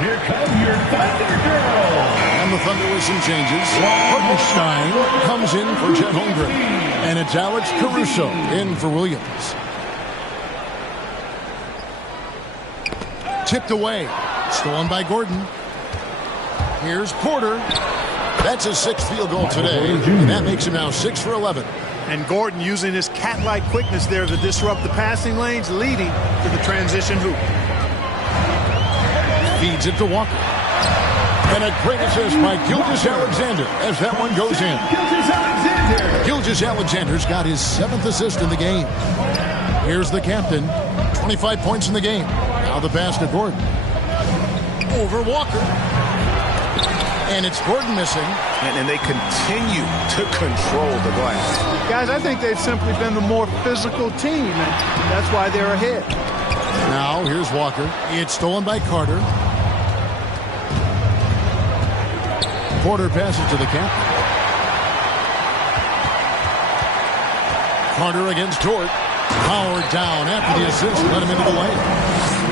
Here come your Thunder Girls. And the Thunder with some changes. Hartenstein comes in for Chet Holmgren. And it's Alex Caruso in for Williams. Tipped away. Stolen by Gordon. Here's Porter. That's his 6th field goal today. And that makes him now 6 for 11. And Gordon using his cat-like quickness there to disrupt the passing lanes, leading to the transition hoop. Feeds it to Walker. And a great assist by Gilgeous-Alexander as that one goes in. Gilgeous-Alexander's got his 7th assist in the game. Here's the captain. 25 points in the game. Now the pass to Gordon. Over Walker. And it's Gordon missing. And they continue to control the glass. Guys, I think they've simply been the more physical team, and that's why they're ahead. Now, here's Walker. It's stolen by Carter. Porter passes to the captain. Carter against Dort. Powered down after the assist. Let him into the lane.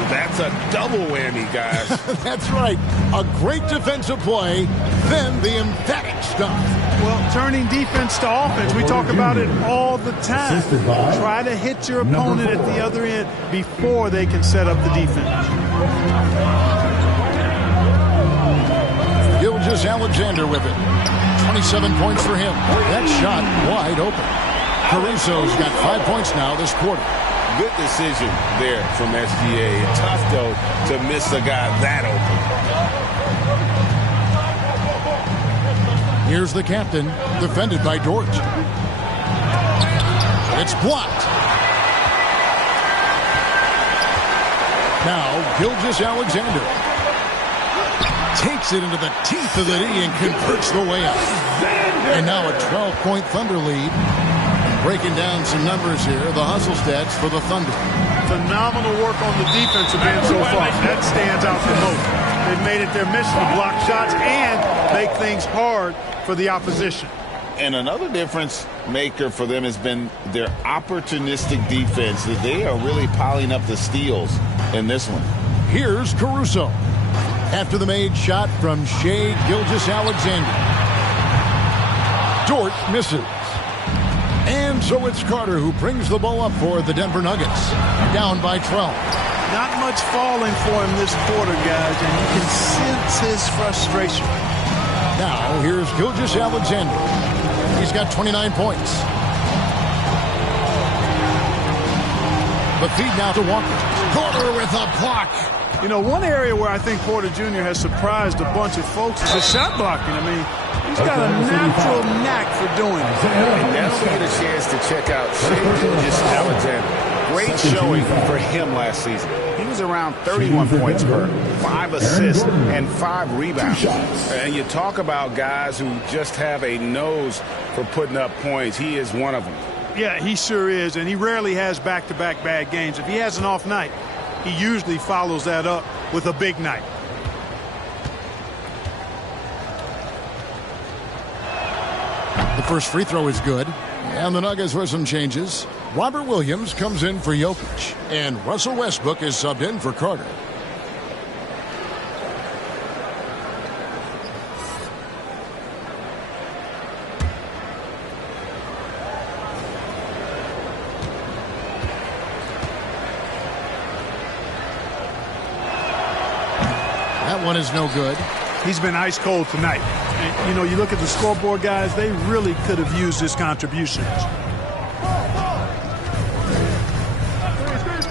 That's a double whammy, guys. That's right. A great defensive play, then the emphatic stuff. Well, turning defense to offense, we talk about it all the time. Try to hit your opponent at the other end before they can set up the defense. Gilgeous-Alexander with it. 27 points for him. That shot wide open. Caruso's got 5 points now this quarter. Good decision there from SGA. Tough, though, to miss a guy that open. Here's the captain, defended by Dort. It's blocked. Now, Gilgeous-Alexander takes it into the teeth of the D and converts the way up. And now a 12-point Thunder lead. Breaking down some numbers here, the hustle stats for the Thunder. Phenomenal work on the defensive end so far. That stands out the most. They've made it their mission to block shots and make things hard for the opposition. And another difference maker for them has been their opportunistic defense. They are really piling up the steals in this one. Here's Caruso. After the made shot from Shai Gilgeous-Alexander. Dort misses. And so it's Carter who brings the ball up for the Denver Nuggets. Down by 12. Not much falling for him this quarter, guys, and you can sense his frustration. Now, here's Gilgeous-Alexander. He's got 29 points. The feed now to Walker. Carter with a block. You know, one area where I think Porter Jr. has surprised a bunch of folks is his shot blocking. I mean, he's got a natural knack for doing it. And now we get a chance to check out Shai Gilgeous-Alexander. Great showing for him last season. He was around 31 points per, 5 assists, and 5 rebounds. And you talk about guys who just have a nose for putting up points. He is one of them. Yeah, he sure is, and he rarely has back-to-back bad games. If he has an off night, he usually follows that up with a big night. The first free throw is good. And the Nuggets with some changes. Robert Williams comes in for Jokic. And Russell Westbrook is subbed in for Carter. That one is no good. He's been ice cold tonight. And, you know, you look at the scoreboard, guys, they really could have used his contributions.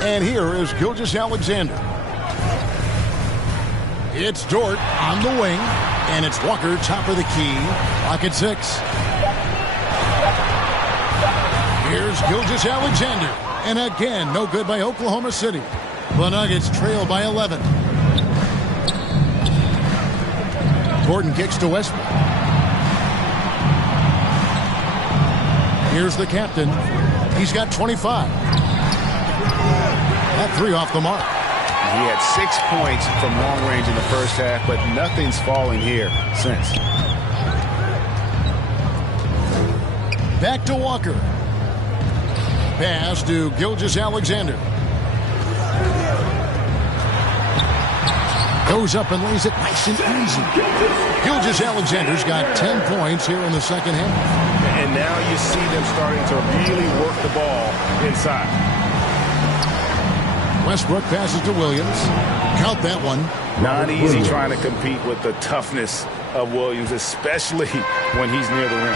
And here is Gilgeous-Alexander. It's Dort on the wing. And it's Walker, top of the key. Clock at 6. Here's Gilgeous-Alexander. And again, no good by Oklahoma City. The Nuggets trail by 11. Gordon kicks to Westbrook. Here's the captain. He's got 25. That 3 off the mark. He had 6 points from long range in the first half, but nothing's falling here since. Back to Walker. Pass to Gilgeous-Alexander. Goes up and lays it nice and easy. Gilgeous-Alexander's got 10 points here in the second half. And now you see them starting to really work the ball inside. Westbrook passes to Williams. Count that one. Not easy trying to compete with the toughness of Williams, especially when he's near the rim.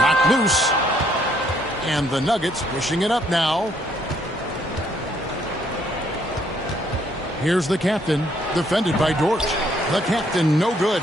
Knocked loose. And the Nuggets pushing it up now. Here's the captain, defended by Dort. The captain, no good.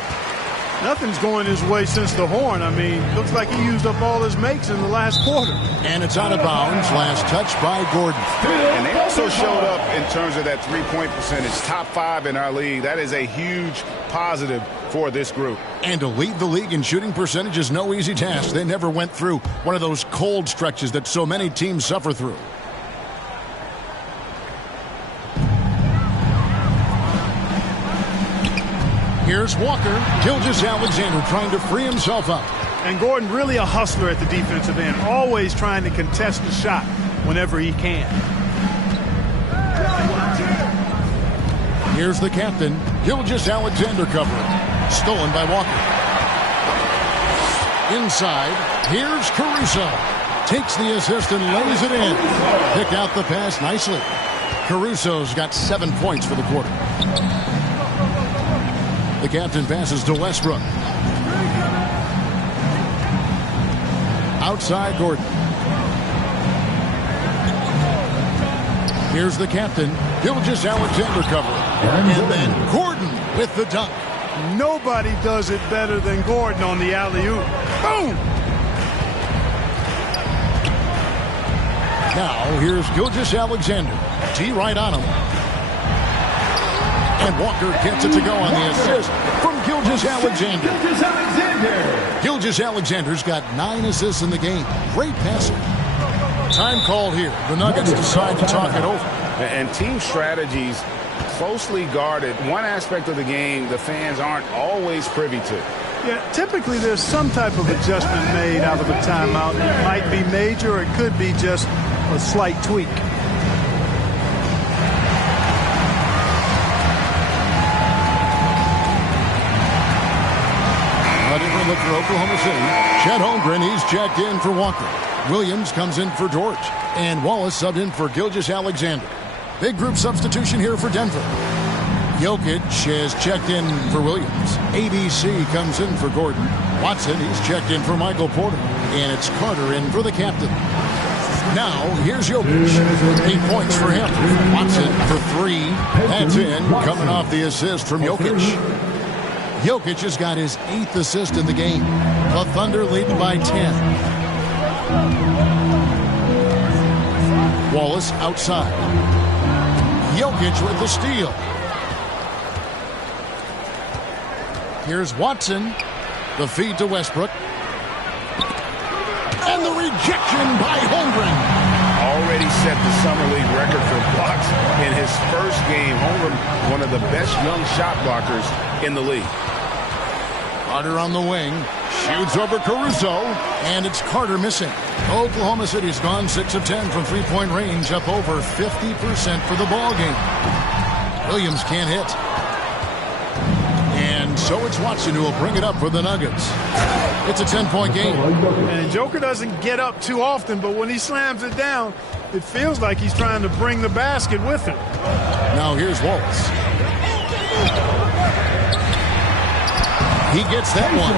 Nothing's going his way since the horn. I mean, looks like he used up all his makes in the last quarter. And it's out of bounds. Last touch by Gordon. And they also showed up in terms of that three-point percentage. Top 5 in our league. That is a huge positive for this group. And to lead the league in shooting percentage is no easy task. They never went through one of those cold stretches that so many teams suffer through. Here's Walker. Gilgeous-Alexander trying to free himself up. And Gordon really a hustler at the defensive end, always trying to contest the shot whenever he can. Here's the captain. Gilgeous-Alexander covering. Stolen by Walker. Inside. Here's Caruso. Takes the assist and lays it in. Picked out the pass nicely. Caruso's got 7 points for the quarter. The captain passes to Westbrook. Outside Gordon. Here's the captain. Gilgeous-Alexander covering. And then Gordon with the dunk. Nobody does it better than Gordon on the alley-oop. Boom! Now here's Gilgeous-Alexander. T right on him. And Walker gets it to go on the assist from Gilgeous-Alexander. Gilgeous-Alexander's got 9 assists in the game. Great passer. Time called here. The Nuggets decide to talk it over. And team strategies closely guarded. One aspect of the game the fans aren't always privy to. Yeah, typically there's some type of adjustment made out of a timeout. It might be major or it could be just a slight tweak. A different look for Oklahoma City. Chet Holmgren, he's checked in for Walker. Williams comes in for George. And Wallace subbed in for Gilgeous-Alexander. Big group substitution here for Denver. Jokic has checked in for Williams. ABC comes in for Gordon. Watson, he's checked in for Michael Porter. And it's Carter in for the captain. Now, here's Jokic. 8 points for him. Watson for 3. That's in, coming off the assist from Jokic. Jokic has got his 8th assist in the game. The Thunder lead by 10. Wallace outside. Jokic with the steal. Here's Watson. The feed to Westbrook. And the rejection by Holmgren. Already set the Summer League record for blocks in his first game. Holmgren, one of the best young shot blockers in the league. Carter on the wing. Shoots over Caruso. And it's Carter missing. Oklahoma City's gone 6 of 10 from three-point range, up over 50% for the ball game. Williams can't hit. And so it's Watson who will bring it up for the Nuggets. It's a 10-point game. And Joker doesn't get up too often, but when he slams it down, it feels like he's trying to bring the basket with him. Now here's Wallace. He gets that one.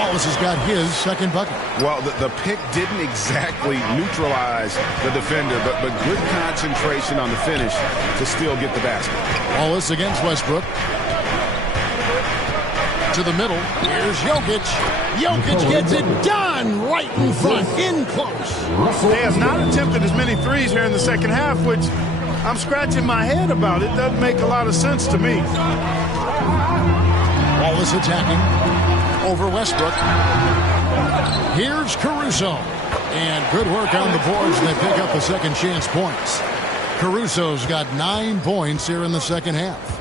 Wallace has got his second bucket. Well, the pick didn't exactly neutralize the defender, but good concentration on the finish to still get the basket. Wallace against Westbrook. To the middle. Here's Jokic. Jokic gets it done right in front, in close. They have not attempted as many threes here in the second half, which I'm scratching my head about. It doesn't make a lot of sense to me. Wallace attacking over Westbrook. Here's Caruso. And good work on the boards, and they pick up the second chance points. Caruso's got 9 points here in the second half.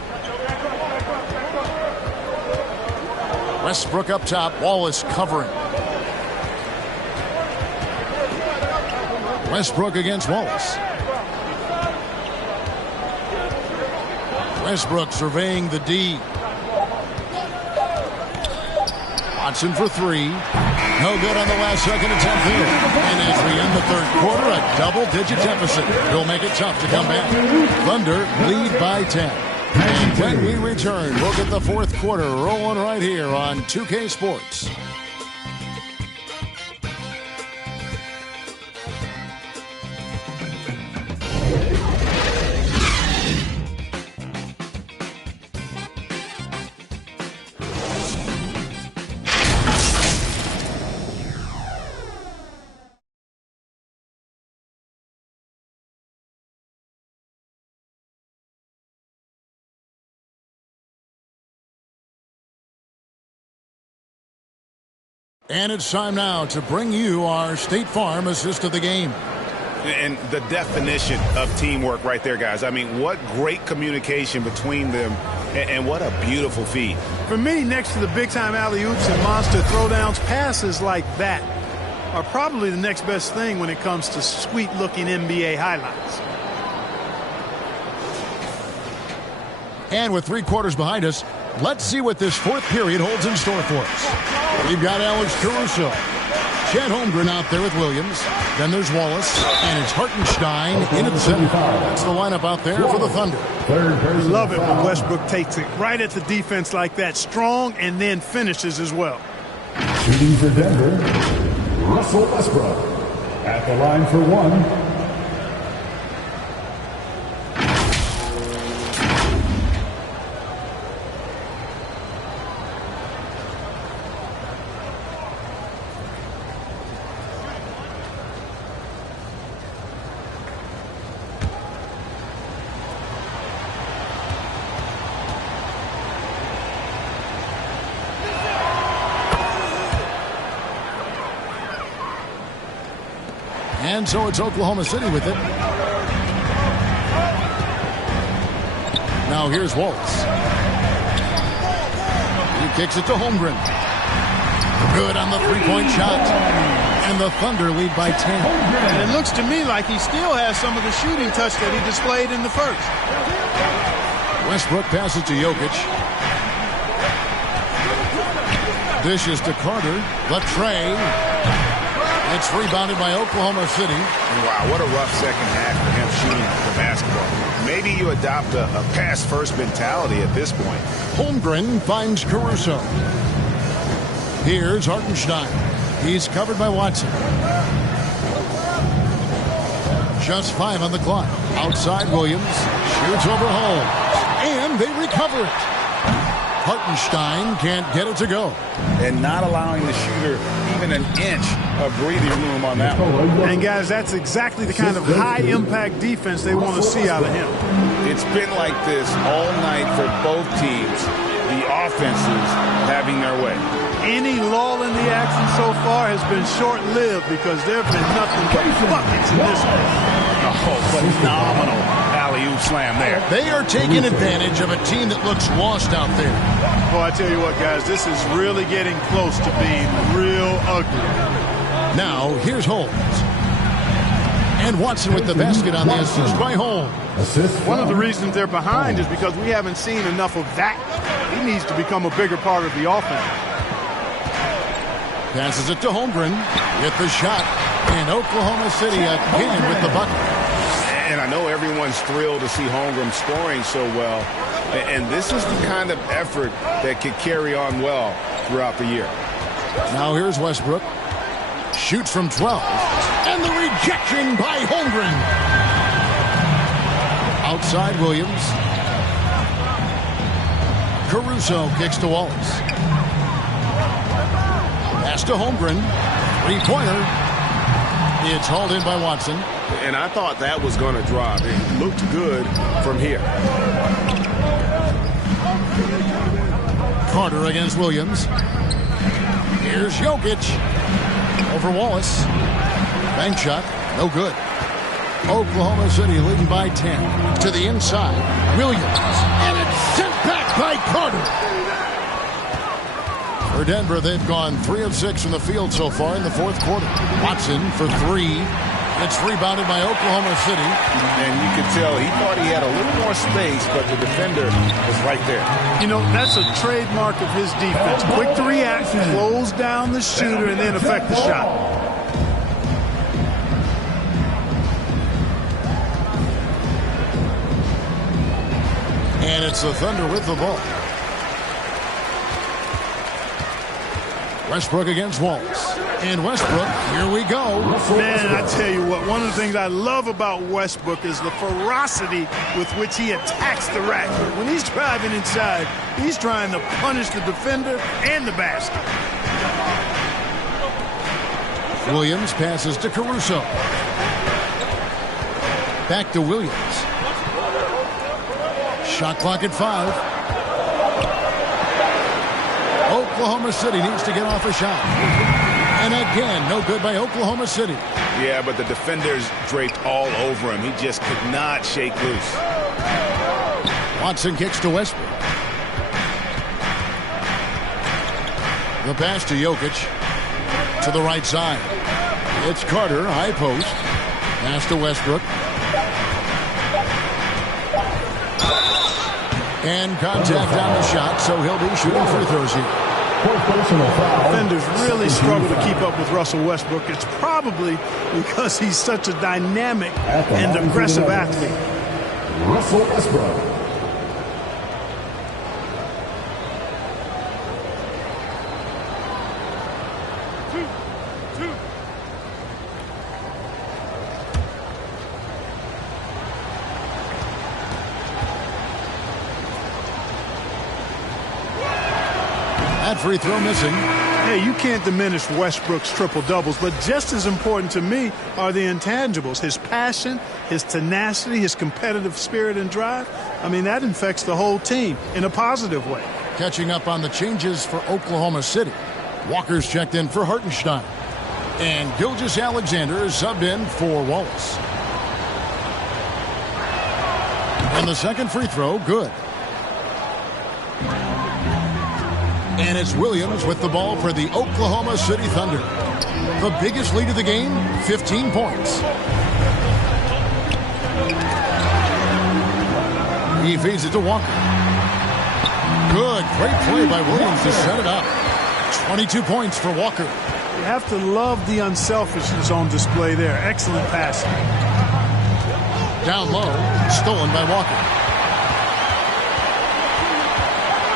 Westbrook up top, Wallace covering. Westbrook against Wallace. Westbrook surveying the D. Watson for 3. No good on the last second attempt here. And as we end the third quarter, a double-digit deficit. It'll make it tough to come back. Thunder lead by 10. And when we return, we'll get the fourth quarter rolling right here on 2K Sports. And it's time now to bring you our State Farm assist of the game. And the definition of teamwork right there, guys. I mean, what great communication between them, and what a beautiful feed. For me, next to the big-time alley-oops and monster throwdowns, passes like that are probably the next best thing when it comes to sweet-looking NBA highlights. And with 3 quarters behind us, let's see what this fourth period holds in store for us. We've got Alex Caruso. Chet Holmgren out there with Williams. Then there's Wallace. And it's Hartenstein in at the center. That's the lineup out there for the Thunder. I love it when Westbrook takes it right at the defense like that. Strong and then finishes as well. Shooting for Denver, Russell Westbrook. At the line for 1. And so it's Oklahoma City with it. Now here's Wallace. He kicks it to Holmgren. Good on the three-point shot. And the Thunder lead by 10. And it looks to me like he still has some of the shooting touch that he displayed in the first. Westbrook passes to Jokic. Dishes to Carter. The tray. It's rebounded by Oklahoma City. Wow, what a rough second half for him shooting the basketball. Maybe you adopt a pass-first mentality at this point. Holmgren finds Caruso. Here's Hartenstein. He's covered by Watson. Just 5 on the clock. Outside Williams. Shoots over Holmes. And they recover it. Hartenstein can't get it to go. And not allowing the shooter even an inch of breathing room on that one. And guys, that's exactly the kind of high-impact defense they want to see out of him. It's been like this all night for both teams. The offenses having their way. Any lull in the action so far has been short-lived because there have been nothing but buckets in this one. Oh, phenomenal alley-oop slam there. They are taking advantage of a team that looks lost out there. Oh, I tell you what, guys, this is really getting close to being real ugly. Now, here's Holmes. And Watson with the basket on the assist by Holmes. One of the reasons they're behind is because we haven't seen enough of that. He needs to become a bigger part of the offense. Passes it to Holmgren with the shot. And Oklahoma City again with the bucket. And I know everyone's thrilled to see Holmgren scoring so well. And this is the kind of effort that could carry on well throughout the year. Now here's Westbrook. Shoots from 12. And the rejection by Holmgren. Outside Williams. Caruso kicks to Wallace. Pass to Holmgren. Three-pointer. It's hauled in by Watson. And I thought that was going to drop. It looked good from here. Carter against Williams. Here's Jokic. Over Wallace. Bank shot. No good. Oklahoma City leading by 10. To the inside. Williams. And it's sent back by Carter. For Denver, they've gone 3 of 6 from the field so far in the fourth quarter. Watson for 3. It's rebounded by Oklahoma City. And you could tell he thought he had a little more space, but the defender was right there. You know, that's a trademark of his defense. Quick to react, close down the shooter, and then affect the shot. And it's the Thunder with the ball. Westbrook against Wallace. And Westbrook, here we go. Man, I tell you what, one of the things I love about Westbrook is the ferocity with which he attacks the rack. When he's driving inside, he's trying to punish the defender and the basket. Williams passes to Caruso. Back to Williams. Shot clock at 5. Oklahoma City needs to get off a shot. And again, no good by Oklahoma City. Yeah, but the defenders draped all over him. He just could not shake loose. Watson kicks to Westbrook. The pass to Jokic. To the right side. It's Carter, high post. Pass to Westbrook. And contact on the shot, so he'll be shooting free throws here. Defenders really struggle to keep up with Russell Westbrook. It's probably because he's such a dynamic and aggressive athlete. Russell Westbrook. That free throw missing. Hey, you can't diminish Westbrook's triple-doubles, but just as important to me are the intangibles. His passion, his tenacity, his competitive spirit and drive. I mean, that infects the whole team in a positive way. Catching up on the changes for Oklahoma City. Walker's checked in for Hartenstein. And Gilgeous-Alexander is subbed in for Wallace. And the second free throw, good. And it's Williams with the ball for the Oklahoma City Thunder. The biggest lead of the game, 15 points. He feeds it to Walker. Good, great play by Williams to set it up. 22 points for Walker. You have to love the unselfishness on display there. Excellent passing. Down low, stolen by Walker.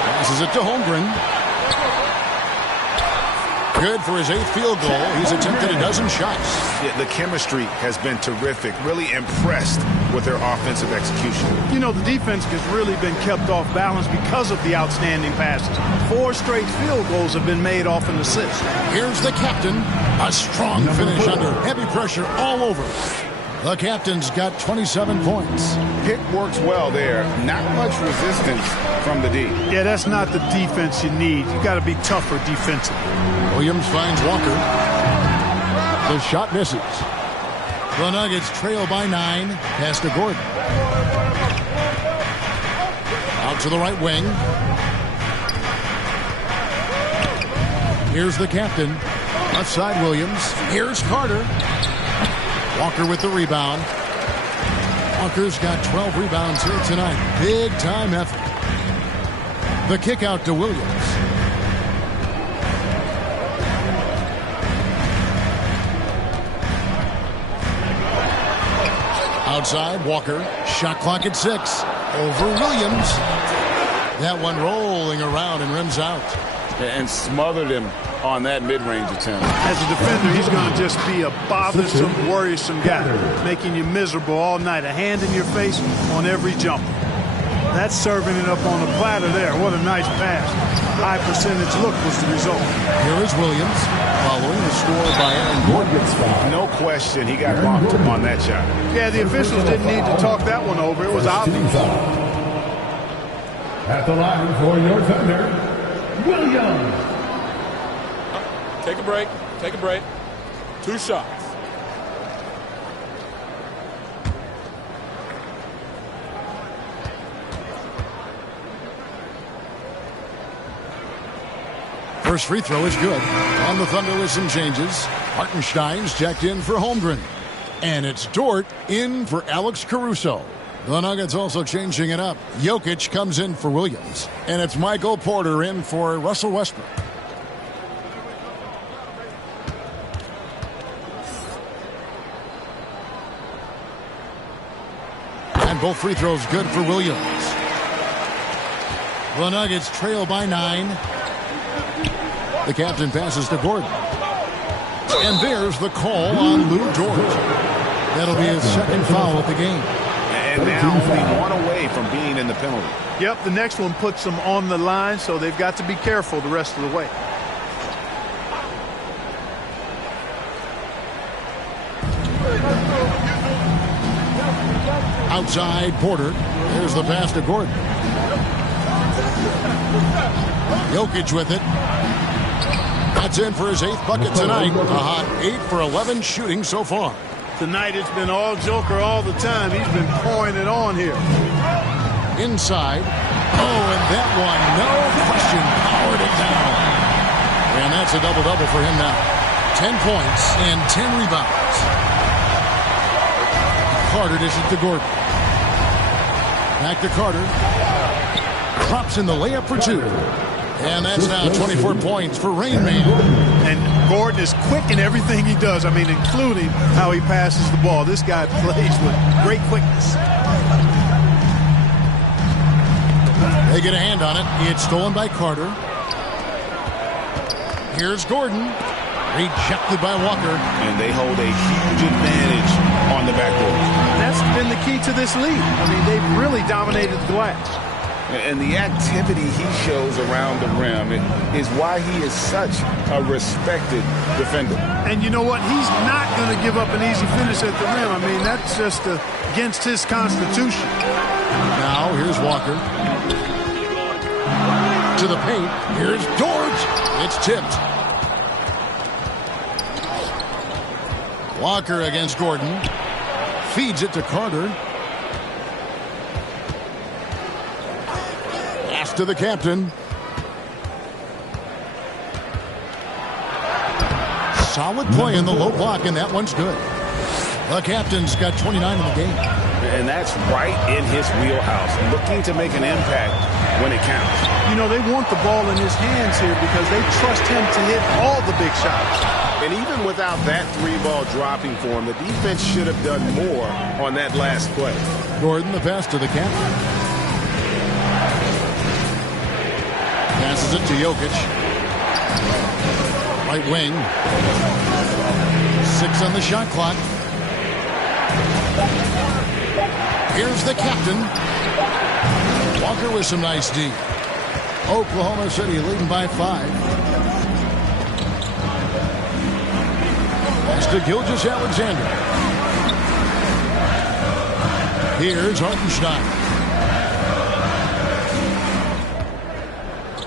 Passes it to Holmgren. Good for his 8th field goal. He's attempted a dozen shots. Yeah, the chemistry has been terrific. Really impressed with their offensive execution. You know, the defense has really been kept off balance because of the outstanding passes. 4 straight field goals have been made off an assist. Here's the captain. A strong finish under heavy pressure all over. The captain's got 27 points. Pick works well there. Not much resistance from the D. Yeah, that's not the defense you need. You got to be tougher defensively. Williams finds Walker. The shot misses. The Nuggets trail by 9. Pass to Gordon. Out to the right wing. Here's the captain. Left side Williams. Here's Carter. Walker with the rebound. Walker's got 12 rebounds here tonight. Big time effort. The kick out to Williams. Outside, Walker. Shot clock at 6. Over Williams. That one rolling around and rims out. And smothered him on that mid-range attempt. As a defender, he's going to just be a bothersome, worrisome guy, making you miserable all night. A hand in your face on every jumper. That's serving it up on a platter there. What a nice pass. High percentage look was the result. Here is Williams following the score by Aaron Gordon. No question he got bumped on that shot. Yeah, the officials didn't need to talk that one over. It was obvious. At the line for your Thunder, Williams. Take a break. Take a break. 2 shots. First free throw is good. On the Thunder with some changes. Hartenstein's checked in for Holmgren. And it's Dort in for Alex Caruso. The Nuggets also changing it up. Jokic comes in for Williams. And it's Michael Porter in for Russell Westbrook. And both free throws good for Williams. The Nuggets trail by 9. The captain passes to Gordon. And there's the call on Lou Dort. That'll be his 2nd foul of the game. And now only 1 away from being in the penalty. Yep, the next one puts them on the line, so they've got to be careful the rest of the way. Outside, Porter. There's the pass to Gordon. Jokic with it. That's in for his 8th bucket tonight. A hot 8 for 11 shooting so far. Tonight it's been all Joker all the time. He's been pouring it on here. Inside. Oh, and that one, no question, powered it down. And that's a double-double for him now. 10 points and 10 rebounds. Carter dishes it to Gordon. Back to Carter. Drops in the layup for 2. And that's now 24 points for Rain Man. And Gordon is quick in everything he does. I mean, including how he passes the ball. This guy plays with great quickness. They get a hand on it. It's stolen by Carter. Here's Gordon. Rejected by Walker. And they hold a huge advantage on the backboard. That's been the key to this league. I mean, they've really dominated the glass. And the activity he shows around the rim is why he is such a respected defender. And you know what? He's not going to give up an easy finish at the rim. I mean, that's just against his constitution. Now, here's Walker. To the paint. Here's Dort. It's tipped. Walker against Gordon. Feeds it to Carter. To the captain. Solid play in the low block, and that one's good. The captain's got 29 in the game. And that's right in his wheelhouse, looking to make an impact when it counts. You know, they want the ball in his hands here because they trust him to hit all the big shots. And even without that 3-ball dropping for him, the defense should have done more on that last play. Gordon, the pass to the captain. Passes it to Jokic. Right wing. 6 on the shot clock. Here's the captain. Walker with some nice D. Oklahoma City leading by 5. Pass to Gilgeous-Alexander. Here's Hartenstein.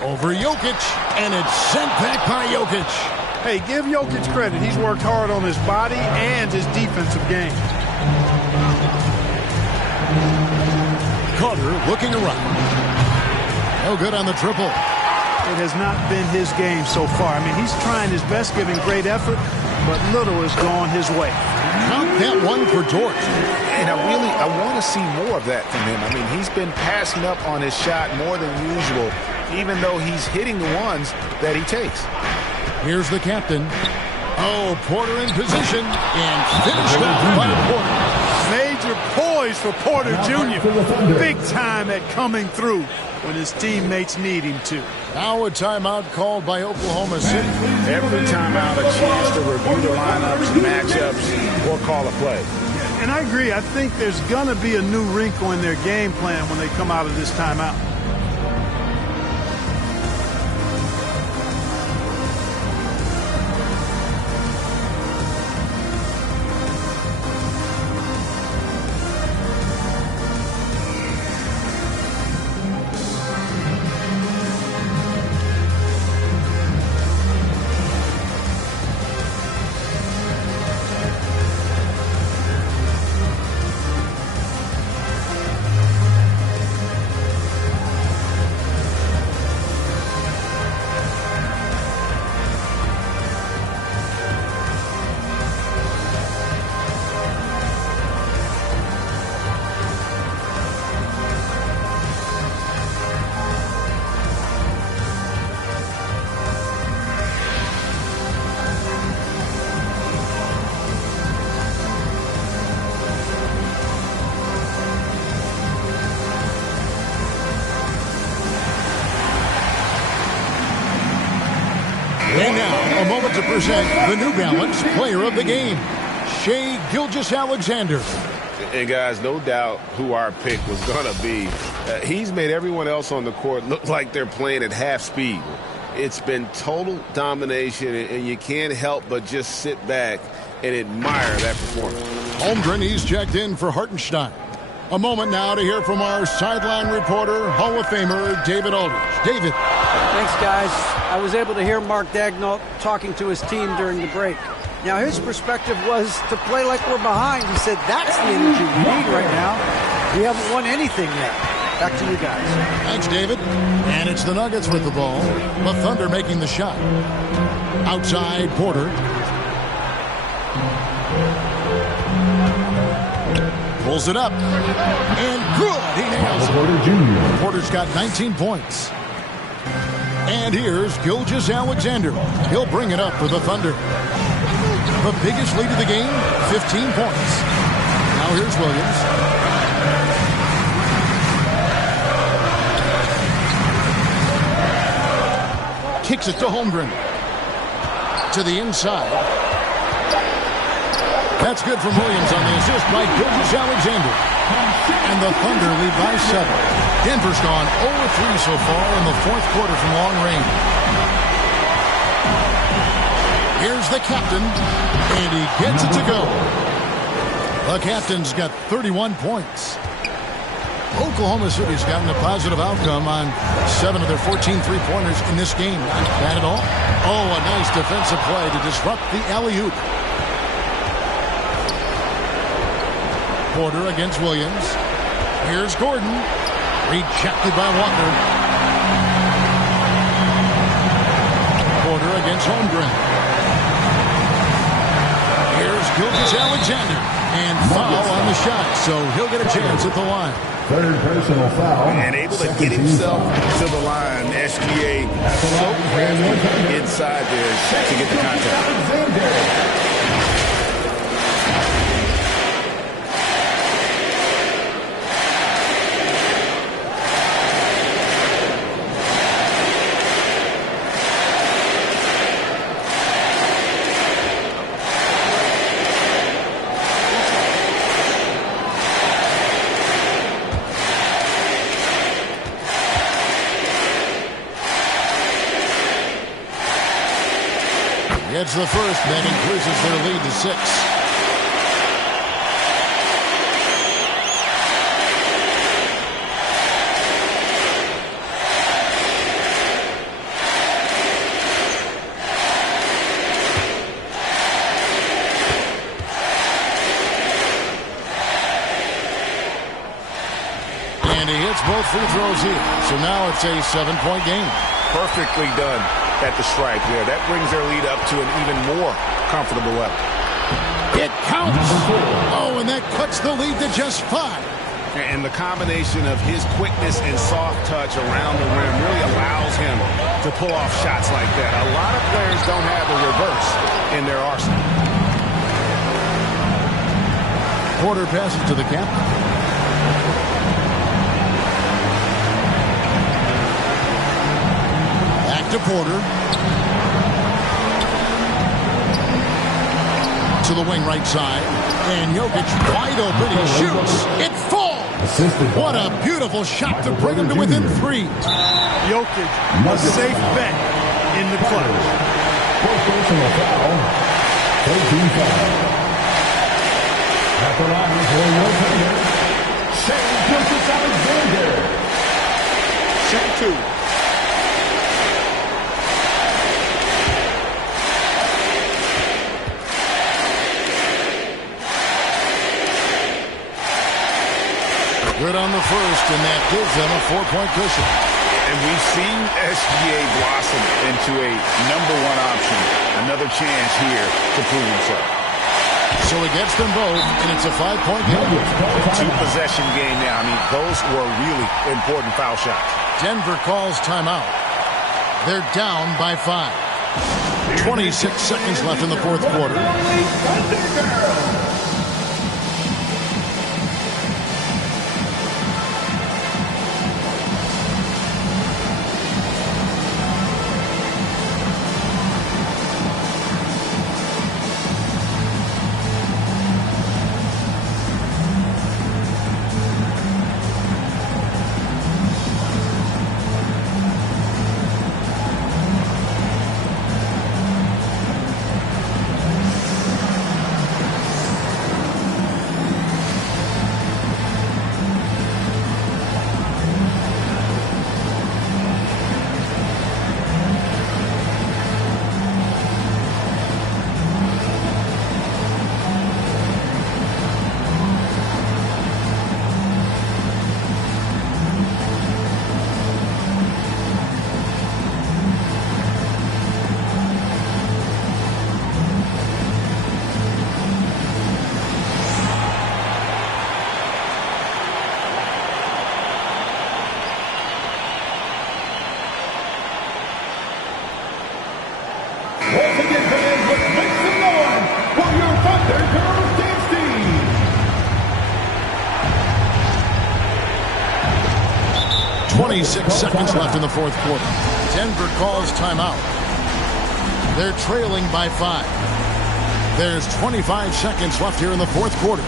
Over Jokic, and it's sent back by Jokic. Hey, give Jokic credit. He's worked hard on his body and his defensive game. Carter looking around. No good on the triple. It has not been his game so far. I mean, he's trying his best, giving great effort, but little has gone his way. Count that one for Dort. And I want to see more of that from him. I mean, he's been passing up on his shot more than usual, even though he's hitting the ones that he takes. Here's the captain. Oh, Porter in position and finished off by Porter. Major poise for Porter Jr. Big time at coming through when his teammates need him to. Now a timeout called by Oklahoma City. Every timeout a chance to review the lineups, matchups, or call a play. And I agree. I think there's going to be a new wrinkle in their game plan when they come out of this timeout. And now, a moment to present the New Balance Player of the Game, Shai Gilgeous-Alexander. And guys, no doubt who our pick was going to be. He's made everyone else on the court look like they're playing at half speed. It's been total domination, and you can't help but just sit back and admire that performance. Holmgren, he's checked in for Hartenstein. A moment now to hear from our sideline reporter, Hall of Famer David Aldridge. David. Thanks, guys. I was able to hear Mark Daigneault talking to his team during the break. Now, his perspective was to play like we're behind. He said, that's the energy we need right now. We haven't won anything yet. Back to you guys. Thanks, David. And it's the Nuggets with the ball. The Thunder making the shot. Outside, Porter. Pulls it up. And good. He nails it. Porter Jr. Porter's got 19 points. And here's Gilgeous-Alexander. He'll bring it up for the Thunder. The biggest lead of the game, 15 points. Now here's Williams. Kicks it to Holmgren. To the inside. That's good from Williams on the assist by Gilgeous-Alexander. And the Thunder lead by 7. Denver's gone 0-3 so far in the fourth quarter from long range. Here's the captain, and he gets it to go. The captain's got 31 points. Oklahoma City's gotten a positive outcome on 7 of their 14 three-pointers in this game. Not bad at all. Oh, a nice defensive play to disrupt the alley-oop. Porter against Williams. Here's Gordon. Rejected by Walker. Porter against Holmgren. Gilgeous-Alexander. And foul on the shot, so he'll get a chance at the line. Third personal foul. And able to get himself to the line. SGA so crafty inside there to get the contact. Gets the first, that increases their lead to 6. And he hits both free throws here. So now it's a 7-point game. Perfectly done at the stripe there. That brings their lead up to an even more comfortable level. It counts. Oh, and that cuts the lead to just 5. And the combination of his quickness and soft touch around the rim really allows him to pull off shots like that. A lot of players don't have the reverse in their arsenal. Porter passes to the captain. To Porter. To the wing right side. And Jokic wide open. He shoots. It falls. What a beautiful shot to bring him to within 3. Jokic, a safe bet in the clutch. Fourth personal foul. 13 foul. At the line for your defender, Shai Gilgeous-Alexander. Shoot 2. Good on the first, and that gives them a 4-point cushion. And we've seen SGA blossom into a #1 option. Another chance here to prove himself. So he gets them both, and it's a 5-point game. 2-possession game now. I mean, those were really important foul shots. Denver calls timeout. They're down by 5. 26 seconds left in the fourth quarter. Once again, fans, let's make some noise for your Thunder Girls dance team. 26 seconds left in the fourth quarter. Denver calls timeout. They're trailing by 5. There's 25 seconds left here in the fourth quarter.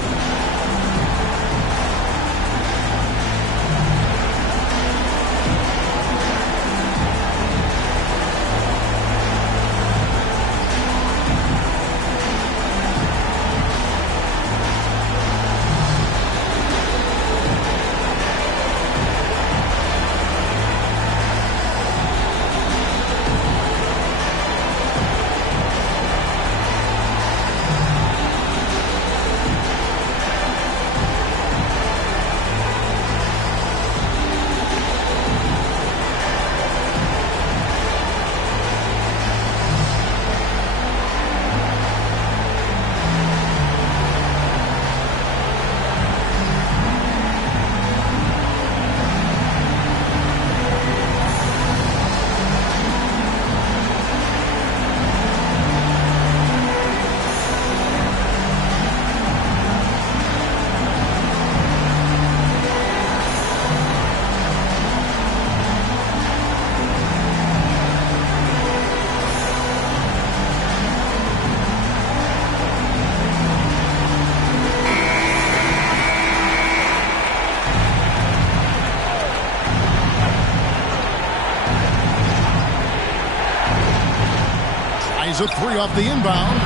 fires a three off the inbound.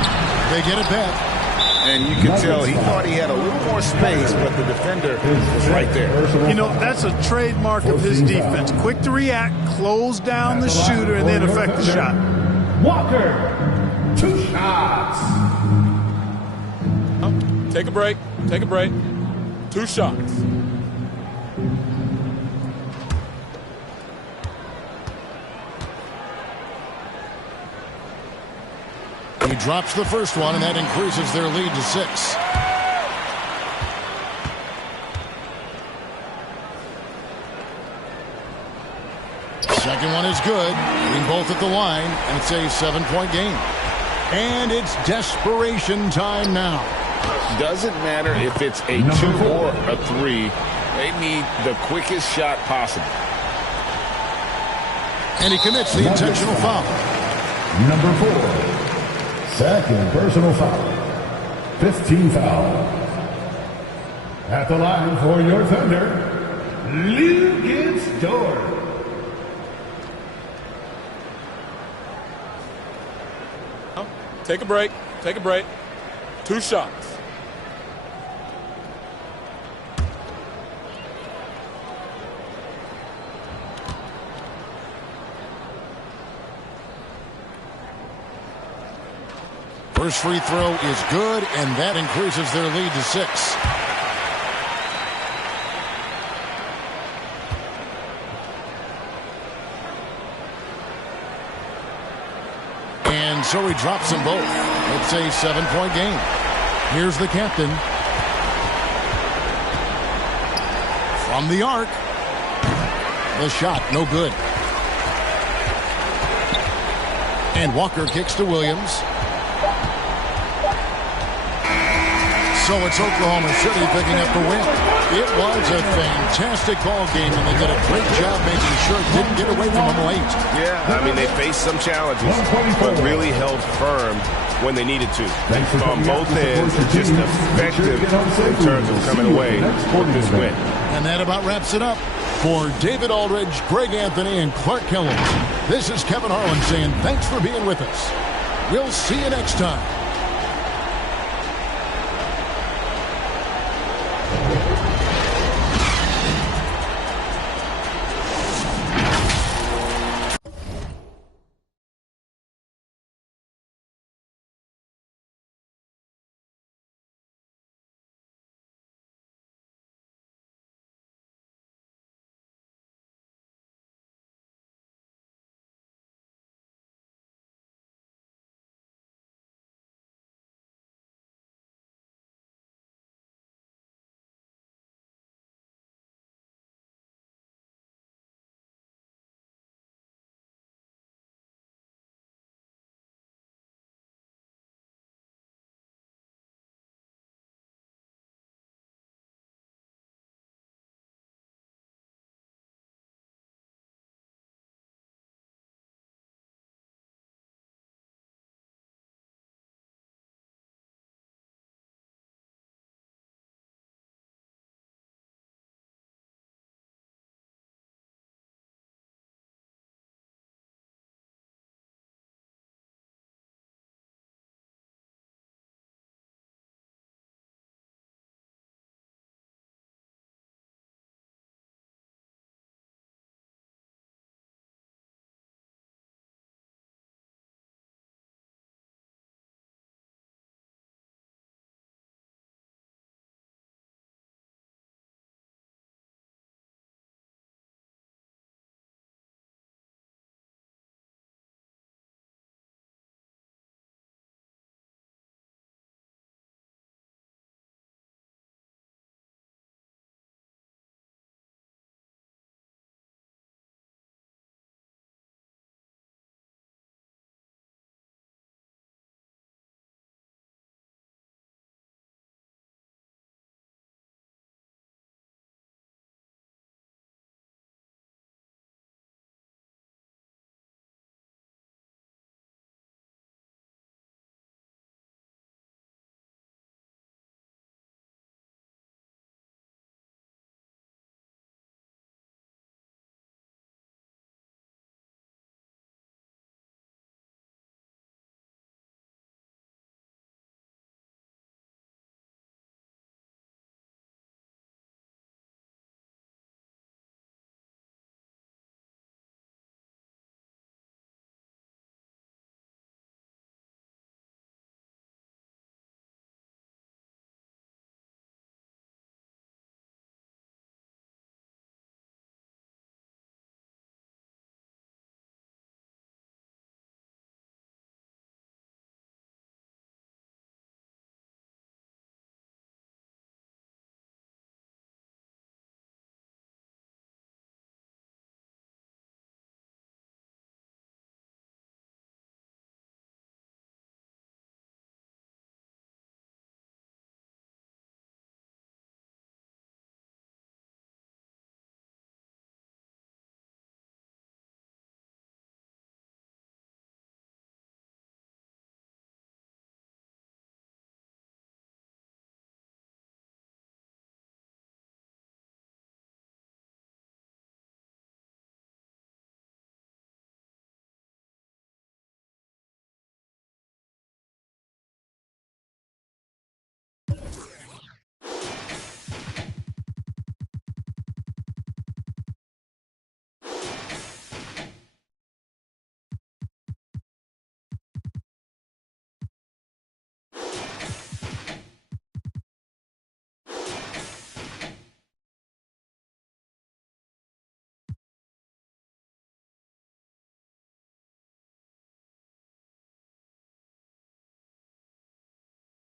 They get it back. And you can tell he thought he had a little more space, but the defender was right there. You know, that's a trademark of his defense. Quick to react, close down the shooter, and then affect the shot. Walker, 2 shots. Take a break. Take a break. 2 shots. He drops the first one, and that increases their lead to 6. Second one is good. Getting both at the line, and it's a 7-point game. And it's desperation time now. Doesn't matter if it's a 2 or a 3. They need the quickest shot possible. And he commits the intentional foul. Number 4. Second personal foul. 15 foul. At the line for your Thunder, Lucas Dort. Take a break. Take a break. 2 shots. First free throw is good, and that increases their lead to 6. And so he drops them both. It's a 7-point game. Here's the captain. From the arc. The shot, no good. And Walker kicks to Williams. So it's Oklahoma City picking up the win. It was a fantastic ball game, and they did a great job making sure it didn't get away from them late. Yeah, I mean, they faced some challenges, but really held firm when they needed to. On both ends, just effective in terms of coming away with this win. And that about wraps it up. For David Aldridge, Greg Anthony, and Clark Kellogg, this is Kevin Harlan saying thanks for being with us. We'll see you next time